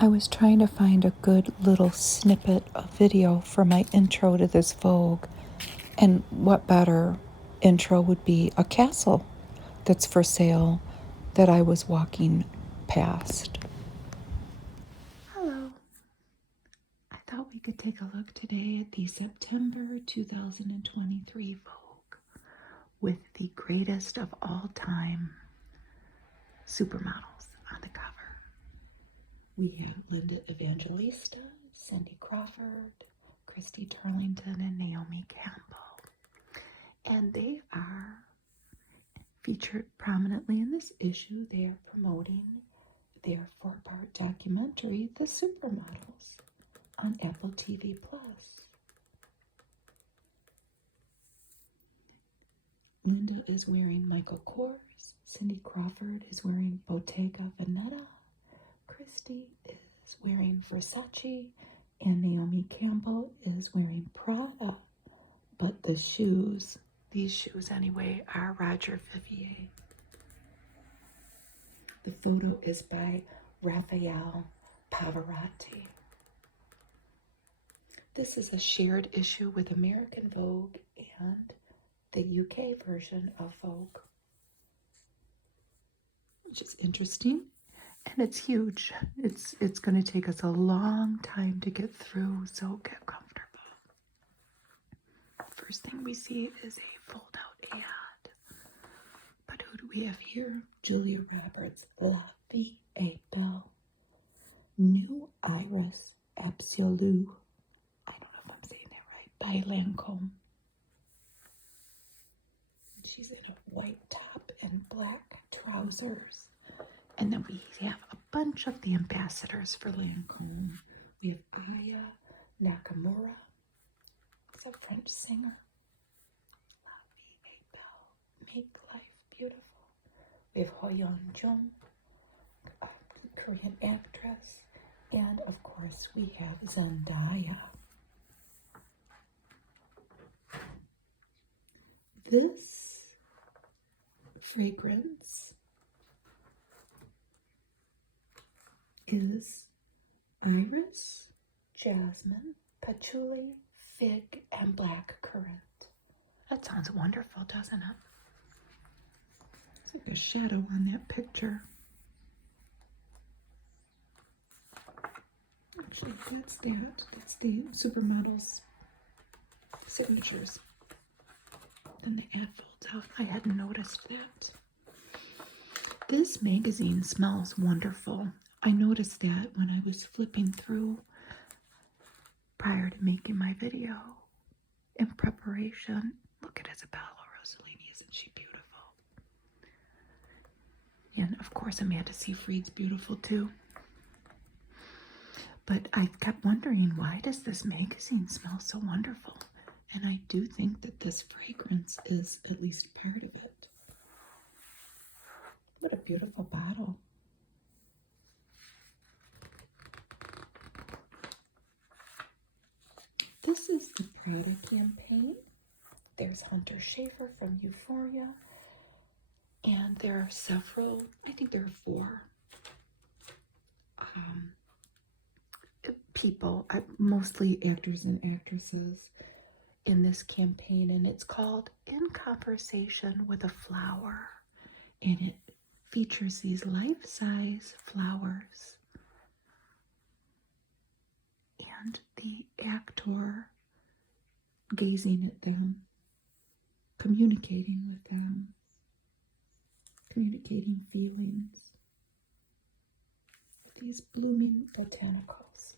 I was trying to find a good little snippet of video for my intro to this Vogue, and what better intro would be a castle that's for sale that I was walking past. Hello. I thought we could take a look today at the September 2023 Vogue with the greatest of all time supermodels on the cover. We have Linda Evangelista, Cindy Crawford, Christy Turlington, and Naomi Campbell. And they are featured prominently in this issue. They are promoting their 4-part documentary, The Supermodels, on Apple TV+. Linda is wearing Michael Kors. Cindy Crawford is wearing Bottega Veneta. Christy is wearing Versace, and Naomi Campbell is wearing Prada. But the shoes, these shoes anyway, are Roger Vivier. The photo is by Raphael Pavarotti. This is a shared issue with American Vogue and the UK version of Vogue, which is interesting. And it's huge. It's going to take us a long time to get through, so get comfortable. First thing we see is a fold-out ad. But who do we have here? Julia Roberts, La Vie est Belle. New Iris Absolue. I don't know if I'm saying that right. By Lancome. She's in a white top and black trousers. And then we have a bunch of the ambassadors for Lancome. We have Aya Nakamura. It's a French singer. La Vie est Belle. Make life beautiful. We have Hoyeon Jung, a Korean actress. And of course we have Zendaya. This fragrance is iris, jasmine, patchouli, fig, and black currant. That sounds wonderful, doesn't it? It's like a shadow on that picture. Actually, that's that. That's the Supermodel's signatures. Then the ad folds out. I hadn't noticed that. This magazine smells wonderful. I noticed that when I was flipping through prior to making my video in preparation. Look at Isabella Rossellini, isn't she beautiful? And of course Amanda Seyfried's beautiful too. But I kept wondering, why does this magazine smell so wonderful? And I do think that this fragrance is at least part of it. What a beautiful bottle. This is the Prada campaign. There's Hunter Schafer from Euphoria. And there are several, I think there are 4 people, mostly actors and actresses, in this campaign. And it's called In Conversation with a Flower. And it features these life-size flowers. And the actor gazing at them, communicating with them, communicating feelings. These blooming botanicals.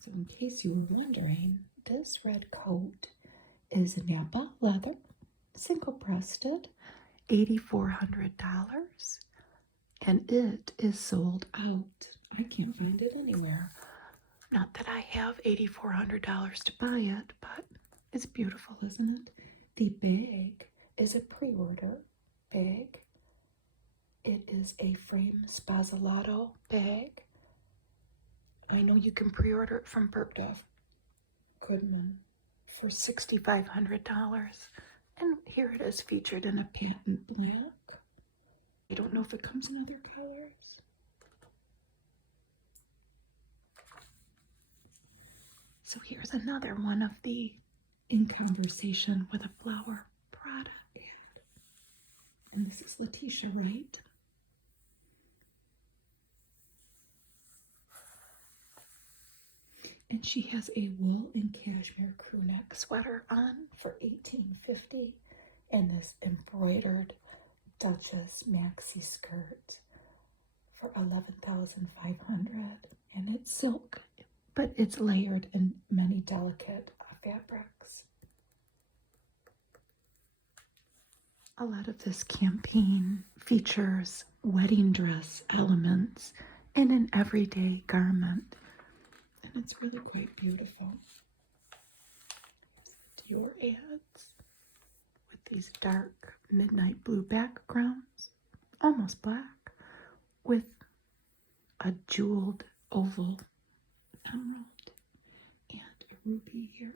So in case you were wondering, this red coat is Napa leather, single-breasted, $8,400, and it is sold out. I can't find it anywhere. Not that I have $8,400 to buy it, but it's beautiful, isn't it? The bag is a pre-order bag. It is a frame Spazzolato bag. I know you can pre-order it from Bergdorf Goodman for $6,500. And here it is featured in a patent black. I don't know if it comes in other colors. So here's another one of the In Conversation with a Flower Prada ad. And this is Letitia Wright. And she has a wool and cashmere crew neck sweater on for $18.50 and this embroidered Duchess maxi skirt for $11,500. And it's silk, but it's layered in many delicate fabrics. A lot of this campaign features wedding dress elements in an everyday garment. And it's really quite beautiful. Dior ads with these dark midnight blue backgrounds, almost black, with a jeweled oval emerald and a ruby here.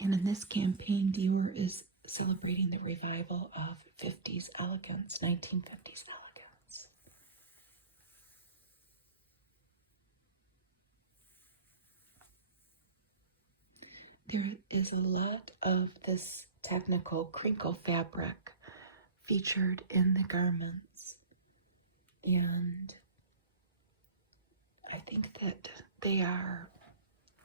And in this campaign, Dior is celebrating the revival of 50s elegance, 1950s elegance. There is a lot of this technical crinkle fabric featured in the garments. And I think that they are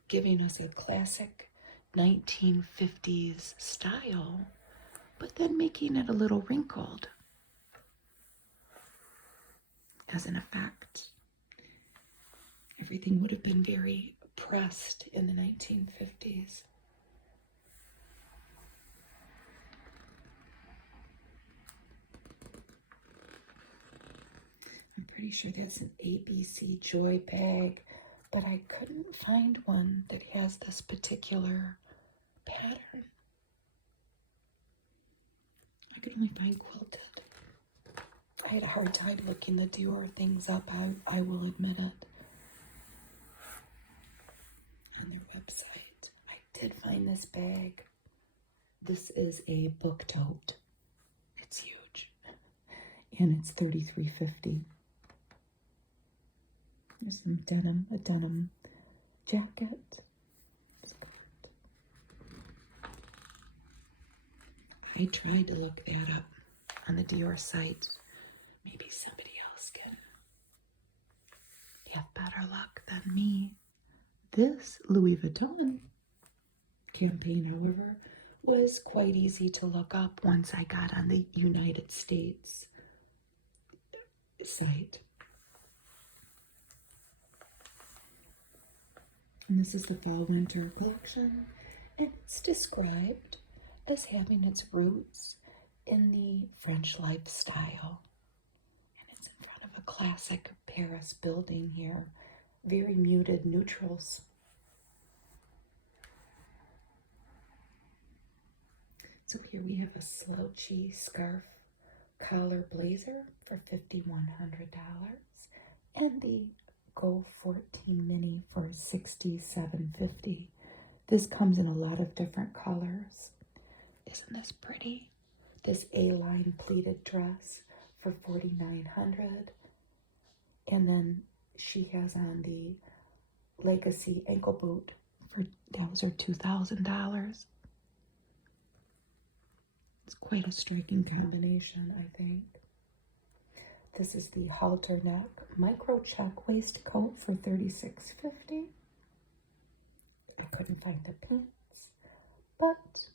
giving us a classic 1950s style, but then making it a little wrinkled as an effect. Everything would have been very pressed in the 1950s. I'm pretty sure that's an ABC Joy bag, but I couldn't find one that has this particular pattern. I could only find quilted. I had a hard time looking the Dior things up, I will admit it, on their website. I did find this bag. This is a book tote. It's huge. And it's $33.50. There's some denim, a denim jacket. I tried to look that up on the Dior site. Maybe somebody else can have better luck than me. This Louis Vuitton campaign, however, was quite easy to look up once I got on the United States site. And this is the fall-winter collection, and it's described as having its roots in the French lifestyle. And it's in front of a classic Paris building here. Very muted neutrals. So here we have a slouchy scarf collar blazer for $5,100 and the Go 14 Mini for $67.50. This comes in a lot of different colors. Isn't this pretty? This A-line pleated dress for $4,900. And then she has on the Legacy ankle boot for, those are $2,000. It's quite a striking combination, I think. This is the halter neck micro check waistcoat for $36.50. I couldn't find the pants, but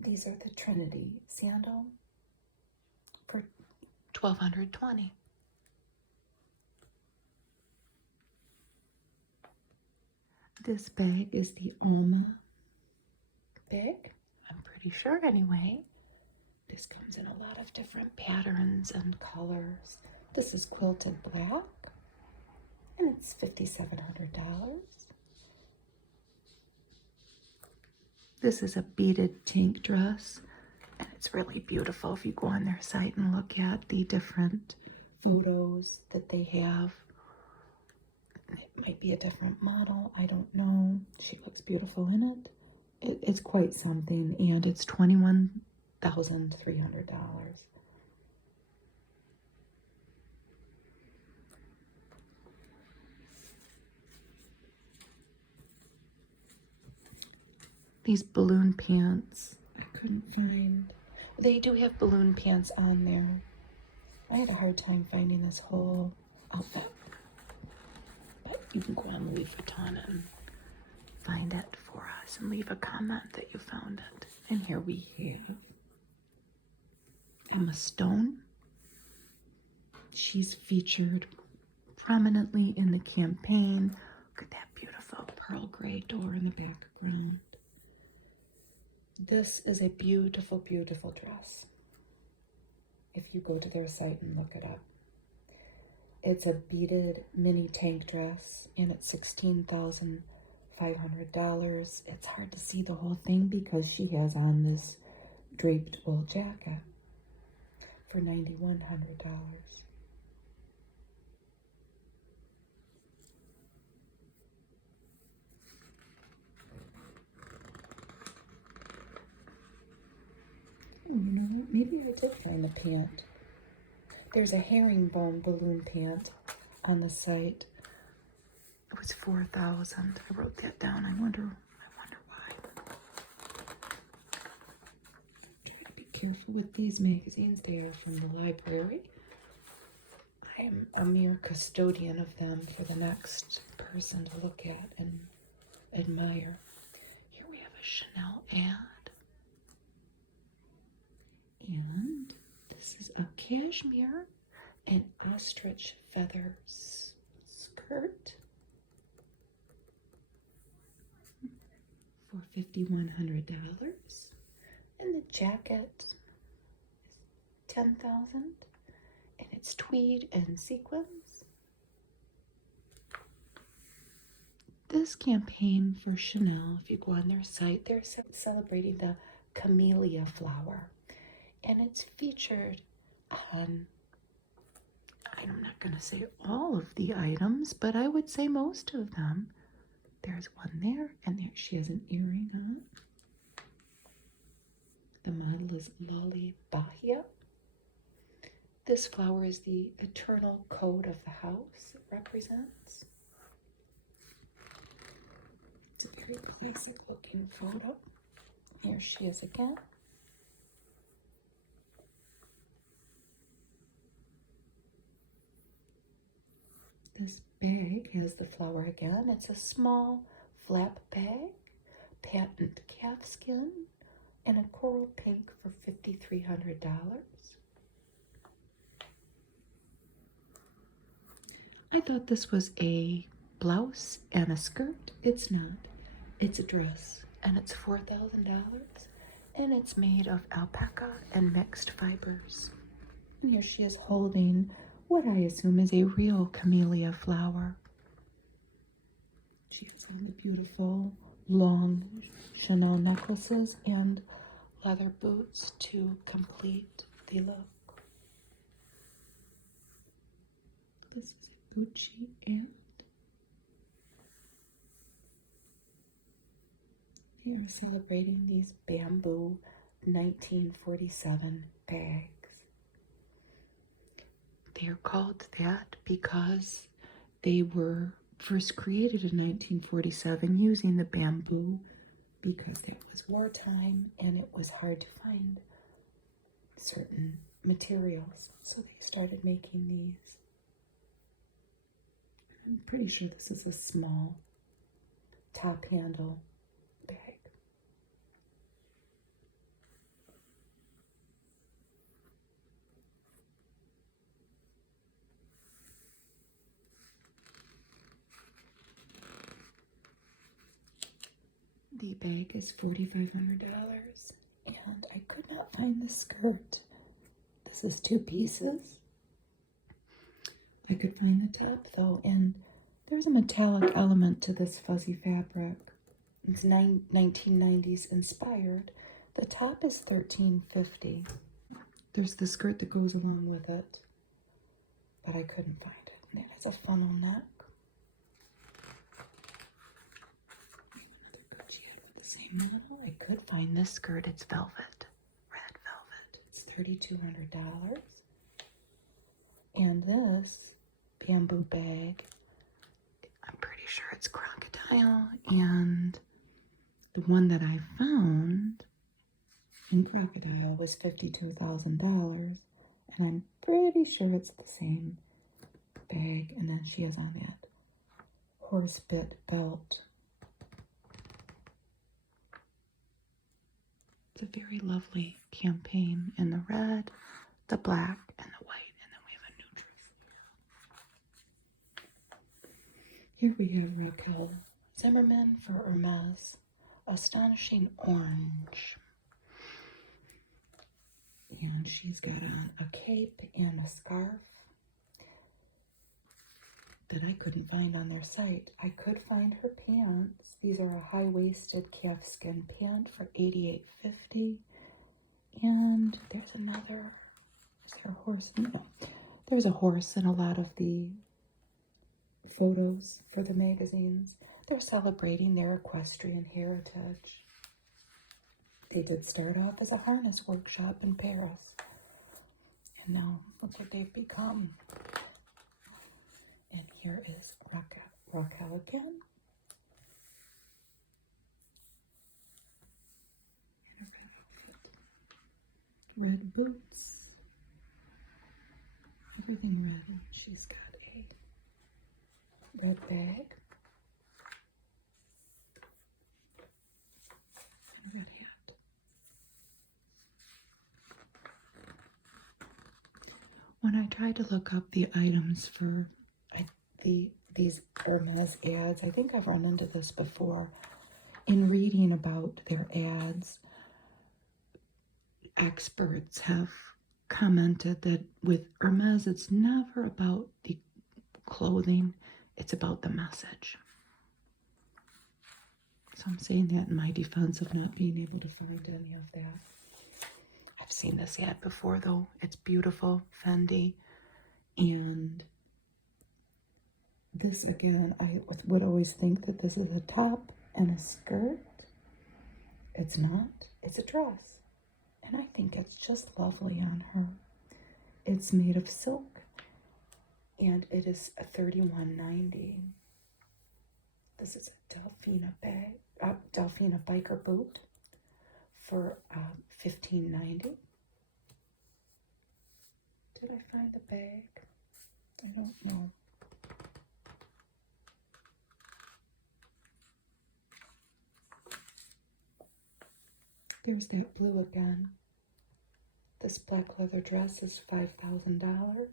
these are the Trinity sandal for $1,220. This bag is the Alma bag, I'm pretty sure anyway. This comes in a lot of different patterns and colors. This is quilted black, and it's $5,700. This is a beaded tank dress, and it's really beautiful if you go on their site and look at the different photos that they have. It might be a different model, I don't know. She looks beautiful in it. It's quite something, and it's $21,300. these balloon pants. I couldn't find. They do have balloon pants on there. I had a hard time finding this whole outfit. But you can go on Louis Vuitton and find it for us and leave a comment that you found it. And here we have Emma Stone. She's featured prominently in the campaign. Look at that beautiful pearl gray door in the background. This is a beautiful, beautiful dress. If you go to their site and look it up. It's a beaded mini tank dress, and it's $16,500. It's hard to see the whole thing because she has on this draped wool jacket for $9,100. Oh, you know what? Maybe I did find the pant. There's a herringbone balloon pant on the site. It was $4,000. I wrote that down. I wonder why. Try to be careful with these magazines. They are from the library. I am a mere custodian of them for the next person to look at and admire. Here we have a Chanel ad. And this is a cashmere and ostrich feathers skirt for $5,100. And the jacket is $10,000. And it's tweed and sequins. This campaign for Chanel, if you go on their site, they're celebrating the camellia flower. And it's featured on, I'm not going to say all of the items, but I would say most of them. There's one there, and there she has an earring on. The model is Lolly Bahia. This flower is the eternal code of the house it represents. It's a very classic looking photo. Here she is again. This bag has the flower again. It's a small flap bag, patent calfskin, and a coral pink for $5,300. I thought this was a blouse and a skirt. It's not. It's a dress, and it's $4,000, and it's made of alpaca and mixed fibers. And here she is holding what I assume is a real camellia flower. She has on the beautiful long Chanel necklaces and leather boots to complete the look. This is a Gucci ad. They are celebrating these bamboo 1947 bags. They are called that because they were first created in 1947 using the bamboo because it was wartime and it was hard to find certain materials. So they started making these. I'm pretty sure this is a small top handle bag. The bag is $4,500, and I could not find the skirt. This is 2 pieces. I could find the top though, and there's a metallic element to this fuzzy fabric. It's 1990s inspired. The top is $13.50. There's the skirt that goes along with it, but I couldn't find it. And it has a funnel neck. Same model. I could find this skirt. It's velvet, red velvet. It's $3,200. And this bamboo bag, I'm pretty sure it's crocodile, and The one that I found in Crocodile was $52,000, and I'm pretty sure it's the same bag. And then she has on that horse bit belt. It's a very lovely campaign in the red, the black, and the white. And then we have a neutral. Here we have Raquel Zimmerman for Hermes. Astonishing Orange. And she's got on a cape and a scarf that I couldn't find on their site. I could find her pants. These are a high-waisted calfskin pant for $88.50. And there's another. Is there a horse? No. There's a horse in a lot of the photos for the magazines. They're celebrating their equestrian heritage. They did start off as a harness workshop in Paris. And now look what they've become. And here is Raquel again. In a red outfit. Red boots. Everything red. She's got a red bag. And red hat. When I tried to look up the items for these Hermes ads, I think I've run into this before. In reading about their ads, experts have commented that with Hermes, it's never about the clothing, it's about the message. So I'm saying that in my defense of not being able to find any of that. I've seen this ad before, though. It's beautiful, Fendi. And this, again, I would always think that this is a top and a skirt. It's not. It's a dress. And I think it's just lovely on her. It's made of silk. And it is a $31.90. This is a Delfina biker boot for $15.90. Did I find the bag? I don't know. There's that blue again. This black leather dress is $5,000.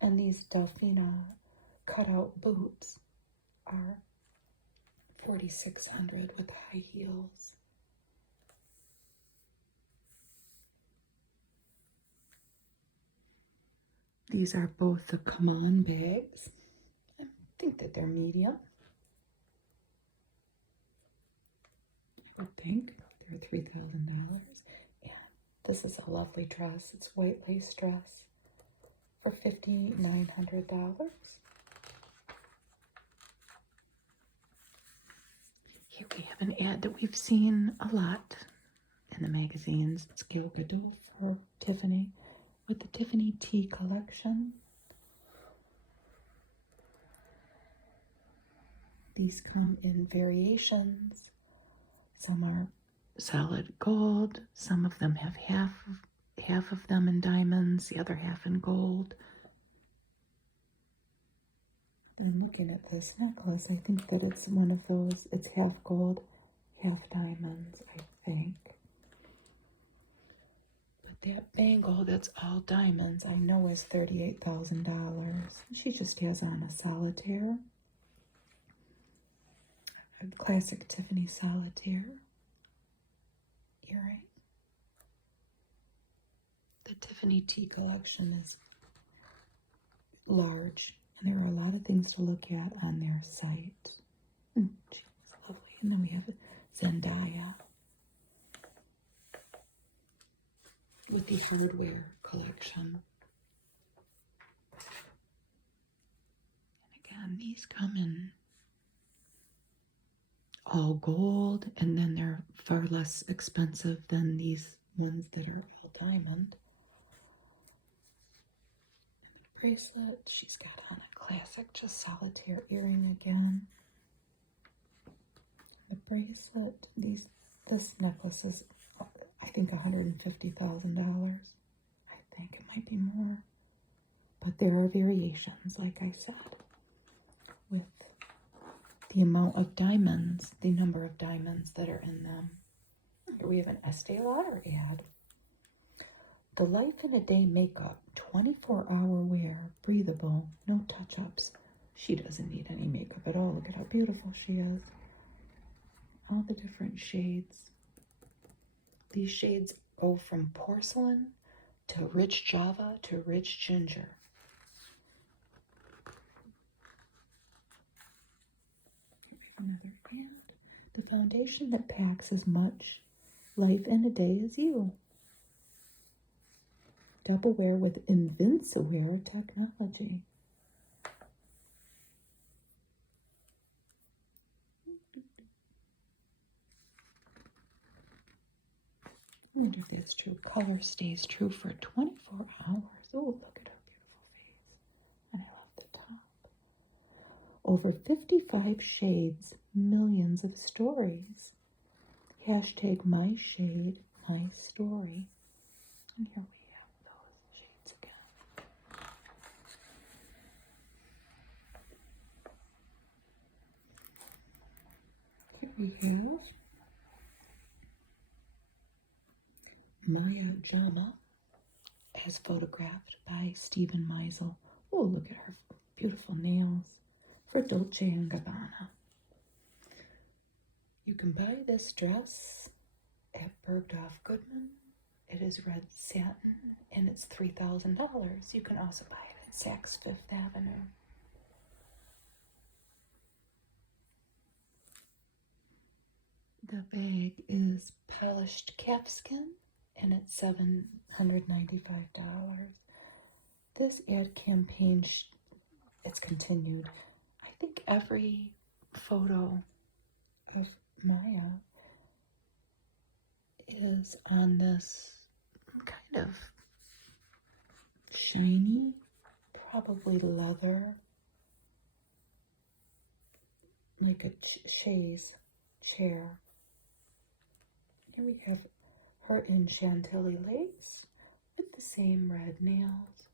And these Delfina cutout boots are $4,600 with high heels. These are both the Come On bags. I think that they're medium. I would think they're $3,000. And this is a lovely dress. It's a white lace dress for $5,900. Here we have an ad that we've seen a lot in the magazines. It's Gal Gadot for Tiffany with the Tiffany Tea collection. These come in variations. Some are solid gold. Some of them have half of them in diamonds, the other half in gold. I'm looking at this necklace. I think that it's one of those, it's half gold, half diamonds, I think. But that bangle that's all diamonds, I know is $38,000. She just has on a solitaire. A classic Tiffany solitaire earring. The Tiffany Tea collection is large, and there are a lot of things to look at on their site. She looks lovely. And then we have Zendaya with the hardware collection. And again, these come in all gold, and then they're far less expensive than these ones that are all diamond. Bracelet. She's got on a classic, just solitaire earring again. The bracelet, this necklace is, I think, $150,000. I think it might be more. But there are variations, like I said, with the amount of diamonds, the number of diamonds that are in them. Here we have an Estee Lauder ad. The Life in a Day makeup, 24-hour wear, breathable, no touch-ups. She doesn't need any makeup at all. Look at how beautiful she is. All the different shades. These shades go from porcelain to rich Java to rich ginger. Another ad. The foundation that packs as much life in a day as you. Double wear with Invinciwear technology. I wonder if that's true. Color stays true for 24 hours. Oh, look at her beautiful face. And I love the top. Over 55 shades, millions of stories. Hashtag my shade, my story. And here we have those shades again. Here we have Maya Jama, as photographed by Stephen Meisel. Oh, look at her beautiful nails for Dolce & Gabbana. You can buy this dress at Bergdorf Goodman. It is red satin and it's $3,000. You can also buy it at Saks Fifth Avenue. The bag is polished calfskin and it's $795. This ad campaign, it's continued. I think every photo of Maya is on this kind of shiny, probably leather, like a chaise chair. Here we have her in Chantilly lace with the same red nails.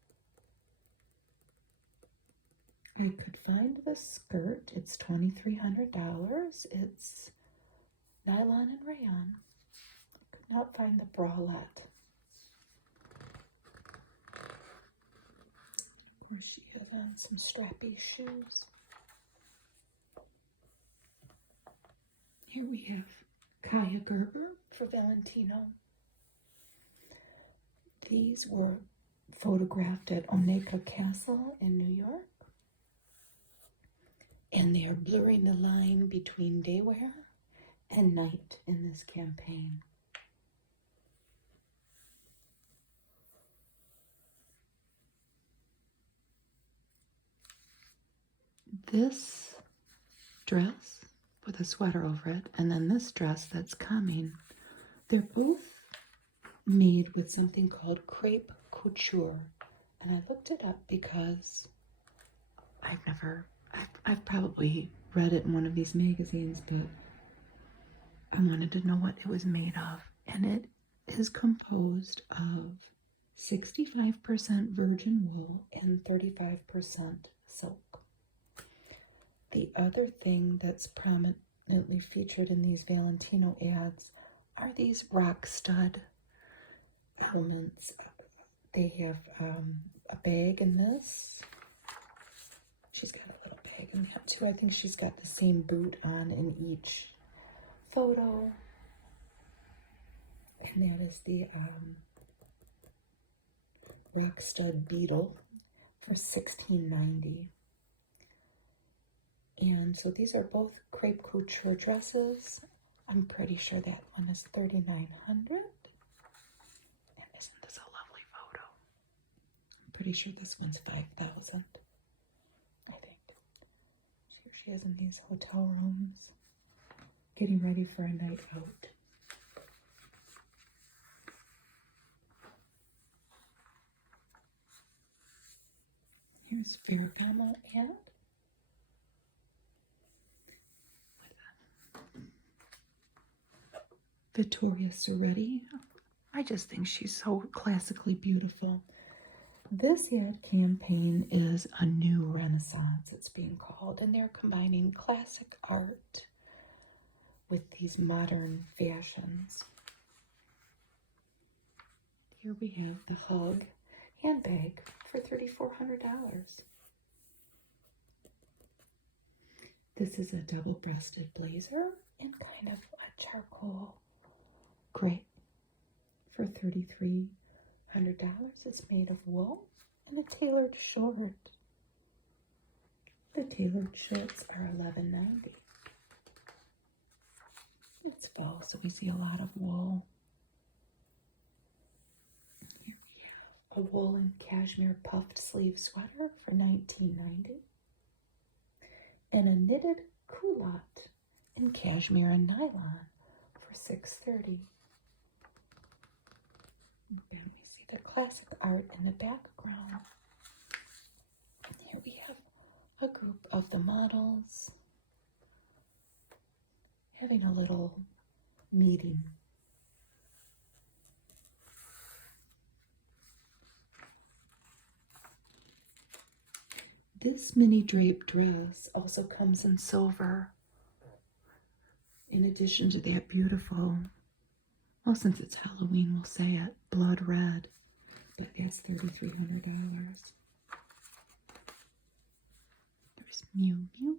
I could find the skirt. It's $2,300. It's nylon and rayon. Could not find the bralette. Of course, she has on some strappy shoes. Here we have Kaya Gerber for Valentino. These were photographed at Oneka Castle in New York. And they are blurring the line between day wear and night in this campaign. This dress with a sweater over it, and then this dress that's coming, they're both made with something called crepe couture. And I looked it up because I've probably read it in one of these magazines, but I wanted to know what it was made of. And it is composed of 65% virgin wool and 35% silk. The other thing that's prominently featured in these Valentino ads are these rock stud elements. They have a bag in this. She's got a little bag in that too. I think she's got the same boot on in each photo. And that is the rock stud beetle for $16.90. And so these are both crepe couture dresses. I'm pretty sure that one is $3,900. And isn't this a lovely photo? I'm pretty sure this one's $5,000. I think. Here she is in these hotel rooms, getting ready for a night out. Here's Ferragamo ad. Vittoria Soretti. I just think she's so classically beautiful. This ad campaign is a new renaissance, it's being called, and they're combining classic art with these modern fashions. Here we have the Hug handbag for $3,400. This is a double-breasted blazer in kind of a charcoal gray for $3,300. It's made of wool and a tailored short. The tailored shorts are $11.90. It's fall, so we see a lot of wool. Here we have a wool and cashmere puffed sleeve sweater for $19.90. And a knitted culotte in cashmere and nylon for $6.30. And we see the classic art in the background. And here we have a group of the models having a little meeting. This mini drape dress also comes in silver. In addition to that beautiful, well, since it's Halloween, we'll say it, blood red, but that's $3,300. There's Mew Mew.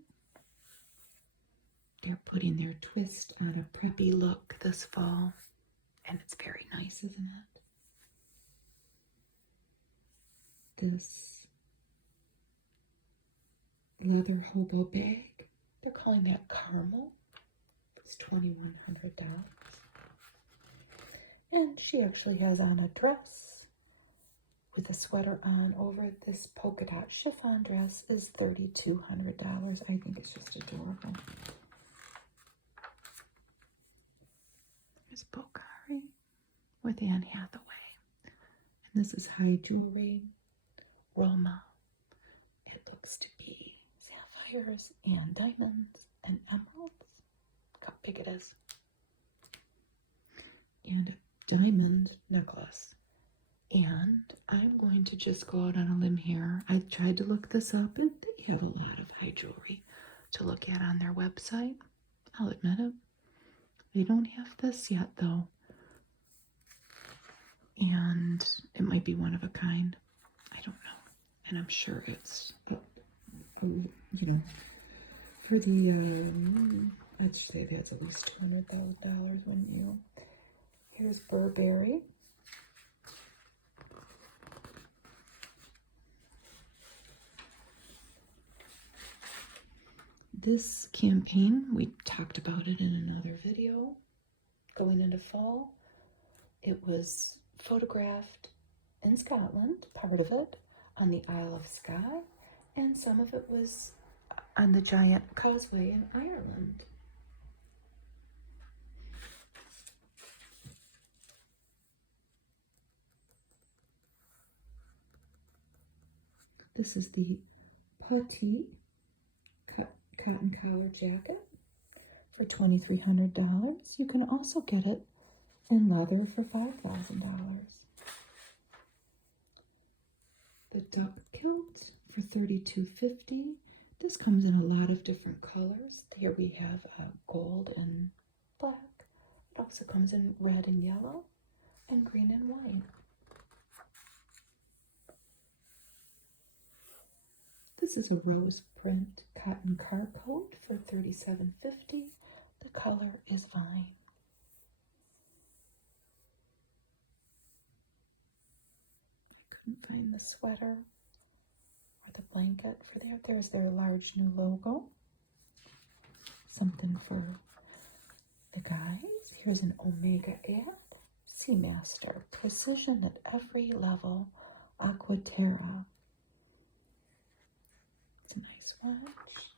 They're putting their twist on a preppy look this fall, and it's very nice, isn't it? This leather hobo bag, they're calling that caramel. It's $2,100. And she actually has on a dress with a sweater on over. This polka dot chiffon dress is $3,200. I think it's just adorable. There's Bocari with Anne Hathaway. And this is high jewelry. Roma. It looks to be sapphires and diamonds and emeralds. Look how big it is. And a diamond necklace. And I'm going to just go out on a limb here. I tried to look this up, and they have a lot of high jewelry to look at on their website. I'll admit it. They don't have this yet, though. And it might be one of a kind. I don't know. And I'm sure it's, you know, for the, I'd say that's at least $200,000, wouldn't you? Here's Burberry. This campaign, we talked about it in another video, going into fall. It was photographed in Scotland, part of it, on the Isle of Skye, and some of it was on the giant causeway in Ireland. This is the Putty cotton collar jacket for $2,300. You can also get it in leather for $5,000. The duck kilt for $32.50. This comes in a lot of different colors. Here we have gold and black. It also comes in red and yellow and green and white. This is a rose print cotton car coat for $37.50. The color is vine. I couldn't find the sweater or the blanket for there. There's their large new logo. Something for the guys. Here's an Omega ad. Seamaster. Precision at every level. Aquaterra. It's a nice watch.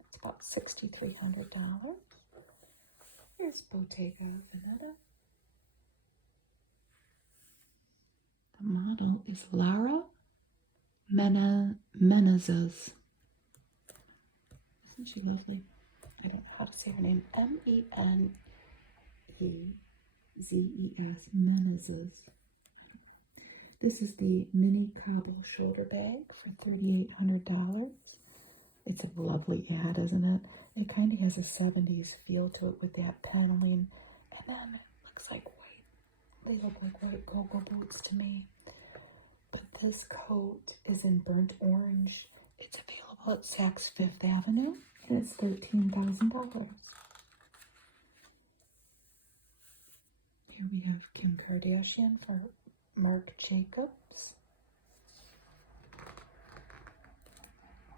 It's about $6,300. Here's Bottega Veneta. The model is Lara Menezes. Isn't she lovely? I don't know how to say her name. M-E-N-E-Z-E-Z. Z-E-S, Menezes. This is the mini cobble shoulder bag for $3,800. It's a lovely ad, isn't it? It kind of has a 70s feel to it with that paneling. And then it looks like white. They look like white go-go boots to me. But this coat is in burnt orange. It's available at Saks Fifth Avenue. And it's $13,000. Here we have Kim Kardashian for Marc Jacobs.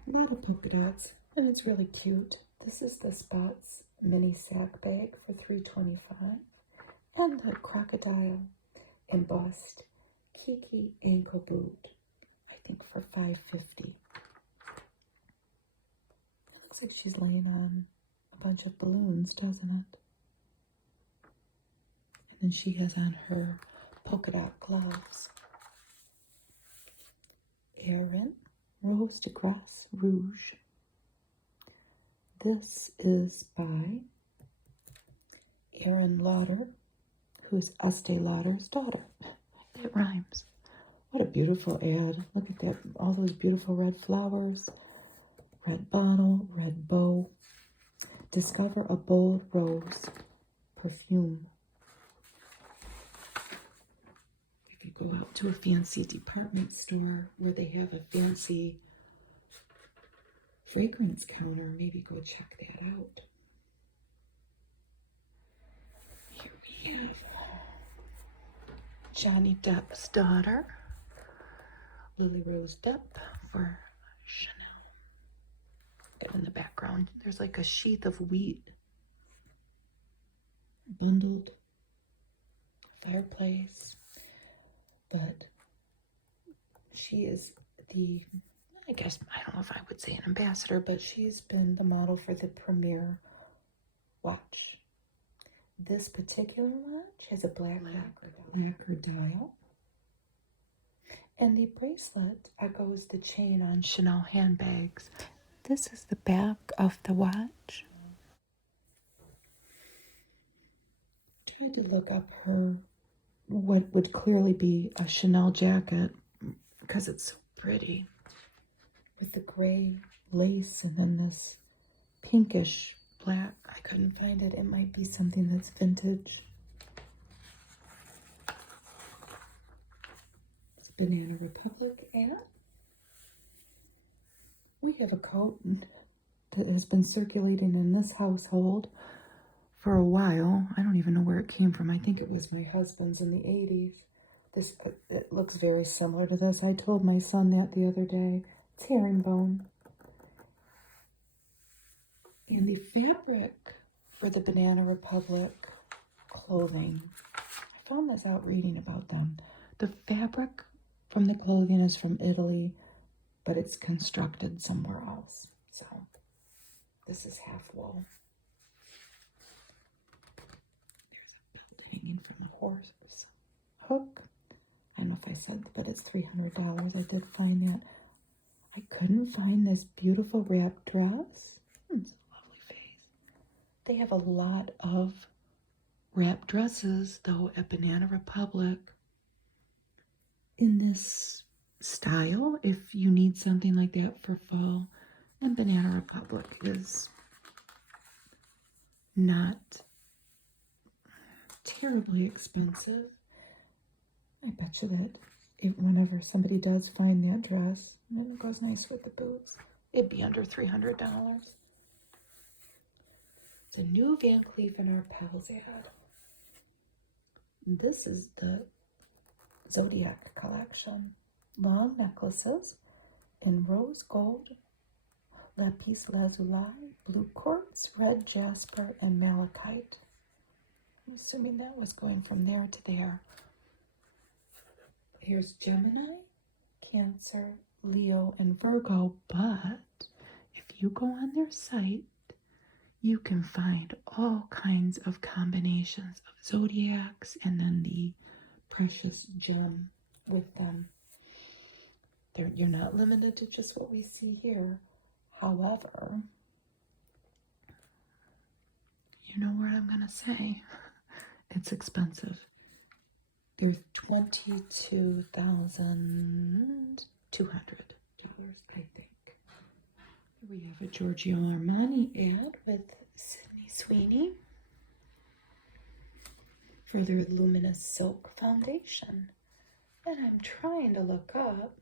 A lot of polka dots, and it's really cute. This is the Spots mini sack bag for $325, and the crocodile embossed Kiki ankle boot, I think for $550. It looks like she's laying on a bunch of balloons, doesn't it? And then she has on her polka dot gloves. Erin Rose de Grace Rouge. This is by Erin Lauder, who's Estee Lauder's daughter. It rhymes. What a beautiful ad. Look at that. All those beautiful red flowers. Red bottle, red bow. Discover a bold rose perfume. Go out to a fancy department store where they have a fancy fragrance counter. Maybe go check that out. Here we have Johnny Depp's daughter, Lily Rose Depp, for Chanel. In the background, there's like a sheath of wheat, bundled fireplace. But she is the, I guess, I don't know if I would say an ambassador, but she's been the model for the premier watch. This particular watch has a black lacquer dial. And the bracelet echoes the chain on Chanel handbags. This is the back of the watch. Tried to look up her what would clearly be a Chanel jacket because it's so pretty with the gray lace and then this pinkish black. I couldn't find it. It might be something that's vintage. It's Banana Republic ad. We have a coat that has been circulating in this household for a while. I don't even know where it came from. I think it was my husband's in the 80s. It looks very similar to this. I told my son that the other day. It's herringbone. And the fabric for the Banana Republic clothing, I found this out reading about them. The fabric from the clothing is from Italy, but it's constructed somewhere else. So this is half wool. Hanging from the horse hook. I don't know if I said, but it's $300. I did find that. I couldn't find this beautiful wrap dress. It's a lovely face. They have a lot of wrap dresses, though, at Banana Republic in this style, if you need something like that for fall. And Banana Republic is not terribly expensive. I bet you that whenever somebody does find that dress, and it goes nice with the boots, it'd be under $300. It's a new Van Cleef & Arpels ad. This is the Zodiac collection. Long necklaces in rose gold, lapis lazuli, blue quartz, red jasper, and malachite. I'm assuming that was going from there to there. Here's Gemini, Cancer, Leo, and Virgo, but if you go on their site, you can find all kinds of combinations of zodiacs and then the precious gem with them. You're not limited to just what we see here. However, you know what I'm going to say. It's expensive. They're $22,200, I think. Here we have a Giorgio Armani ad with Sydney Sweeney for their Luminous Silk Foundation. And I'm trying to look up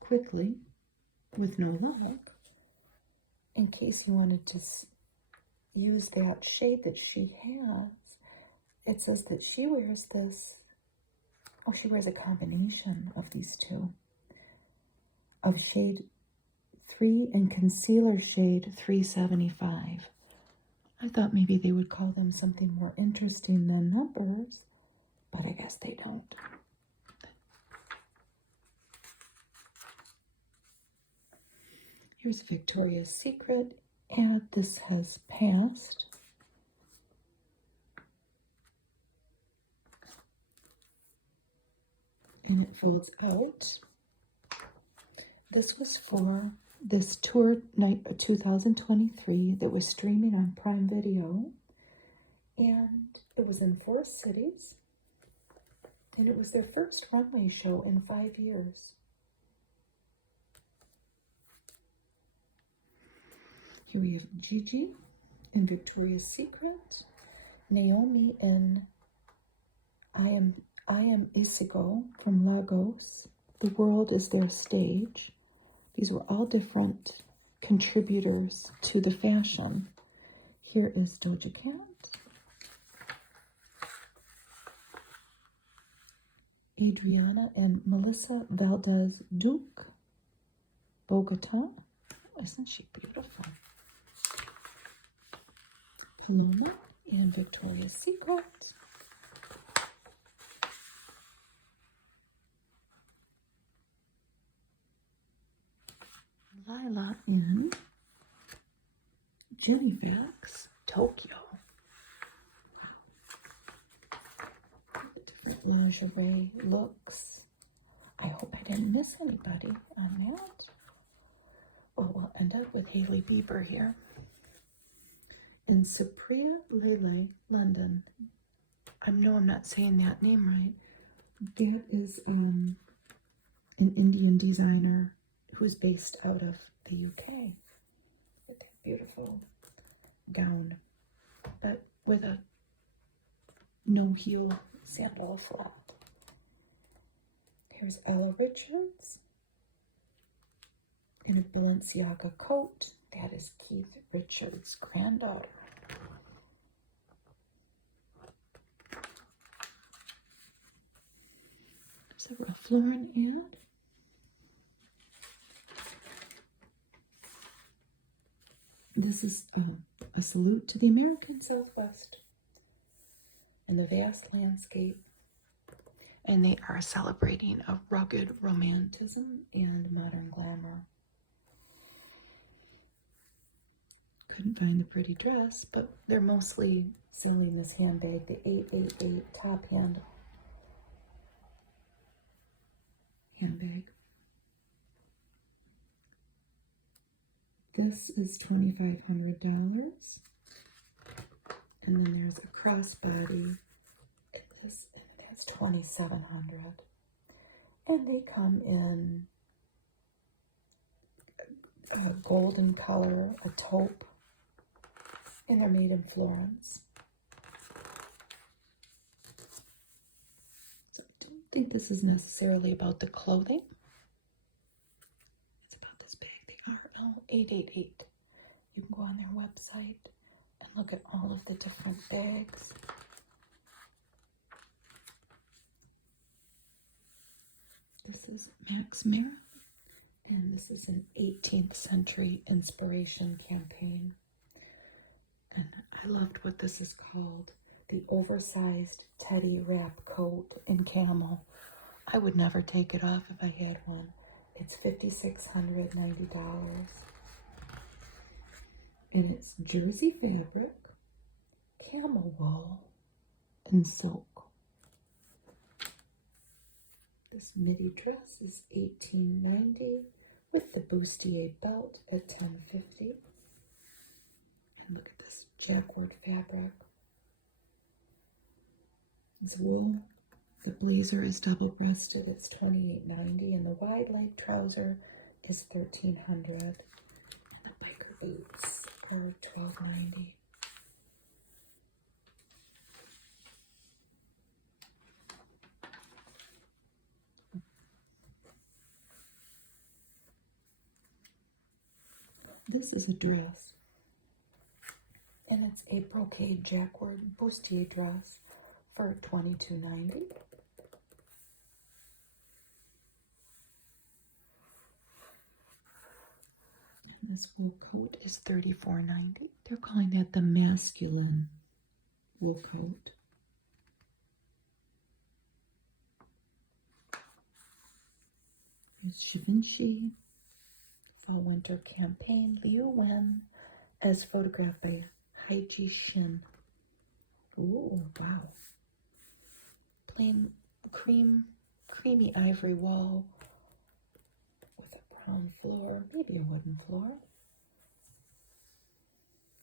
quickly with no luck in case you wanted to use that shade that she has. It says that she wears this, she wears a combination of these two, of shade 3 and concealer shade 375. I thought maybe they would call them something more interesting than numbers, but I guess they don't. Here's Victoria's Secret ad. This has passed. And it folds out. This was for this tour night 2023 that was streaming on Prime Video. And it was in 4 cities. And it was their first runway show in 5 years. Here we have Gigi in Victoria's Secret, Naomi in I Am Isigo from Lagos. The World is Their Stage. These were all different contributors to the fashion. Here is Doja Cat, Adriana and Melissa Valdez Duke, Bogota. Isn't she beautiful? Paloma and Victoria's Secret. Lila in Jimmy Facts, Tokyo. Different lingerie looks. I hope I didn't miss anybody on that. Well, we'll end up with Hailey Bieber here. In Supriya Lele, London. I know I'm not saying that name right. That is an Indian designer who's based out of the UK. With that beautiful gown, but with a no-heel sandal flat. Here's Ella Richards in a Balenciaga coat. That is Keith Richards' granddaughter. There's a Ralph Lauren ad. This is a salute to the American Southwest and the vast landscape. And they are celebrating a rugged romanticism and modern glamour. Couldn't find the pretty dress, but they're mostly selling this handbag, the 888 top handbag. This is $2,500. And then there's a crossbody. This, and that's $2,700. And they come in a golden color, a taupe, and they're made in Florence. So I don't think this is necessarily about the clothing. It's about this bag, the RL888. You can go on their website and look at all of the different bags. This is Max Mara, and this is an 18th century inspiration campaign. And I loved what this is called, the oversized teddy wrap coat in camel. I would never take it off if I had one. It's $5,690. And it's jersey fabric, camel wool, and silk. This midi dress is $1,890 with the bustier belt at $1,050. And And look at this jacquard fabric. It's wool. The blazer is double-breasted. It's $28.90, and the wide leg trouser is $1,300. And the biker boots are $12.90. This is a dress, and it's a brocade jacquard bustier dress for $22.90. And this wool coat is $34.90. They're calling that the masculine wool coat. Here's Givenchy Fall Winter Campaign Liu Wen as photographed by Haiji Shin. Oh, wow. Plain creamy ivory wall with a brown floor, maybe a wooden floor.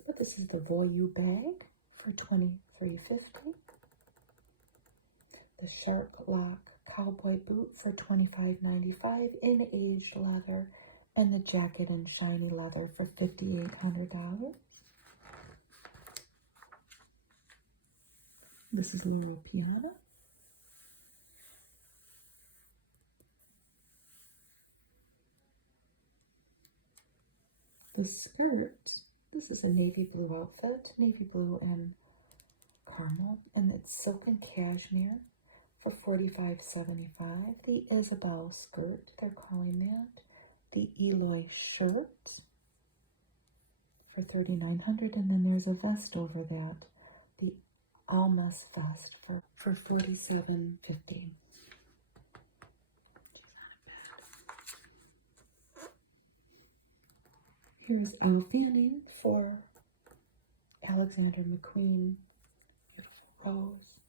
But this is the Vogue bag for $23.50. The Shark Lock cowboy boot for $25.95 in aged leather, and the jacket in shiny leather for $5,800. This is Loro Piana. The skirt, this is a navy blue outfit, navy blue and caramel, and it's silken cashmere for $45.75. The Isabel skirt, they're calling that. The Eloy shirt for $3,900, and then there's a vest over that. The Almas vest for $47.50. Here's Al Fanning for Alexander McQueen. Beautiful rose.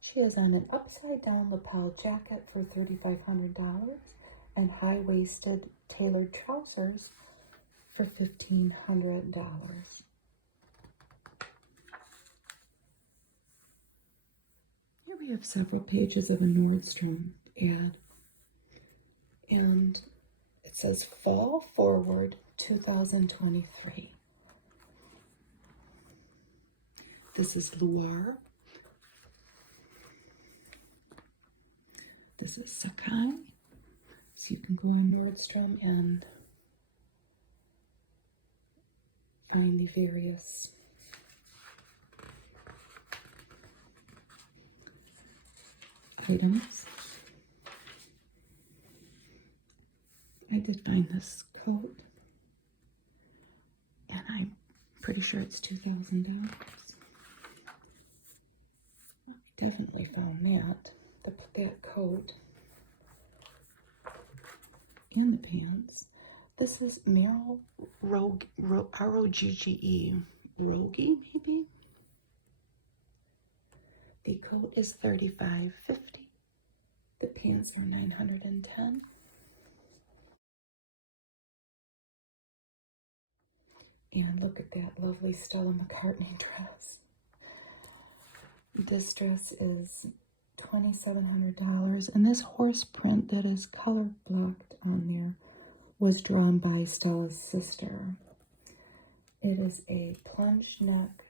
She has on an upside-down lapel jacket for $3,500 and high-waisted tailored trousers for $1,500. Here we have several pages of a Nordstrom ad, and it says Fall Forward 2023. This is Loire. This is Sakai. So you can go on Nordstrom and find the various items. I did find this coat, and I'm pretty sure it's $2,000. Definitely found that. To put that coat in the pants. This is Merrily R-O-G-G-E. Rogie, maybe? The coat is $35.50. The pants are $910. And look at that lovely Stella McCartney dress. This dress is $2,700, and this horse print that is color blocked on there was drawn by Stella's sister. It is a plunge neck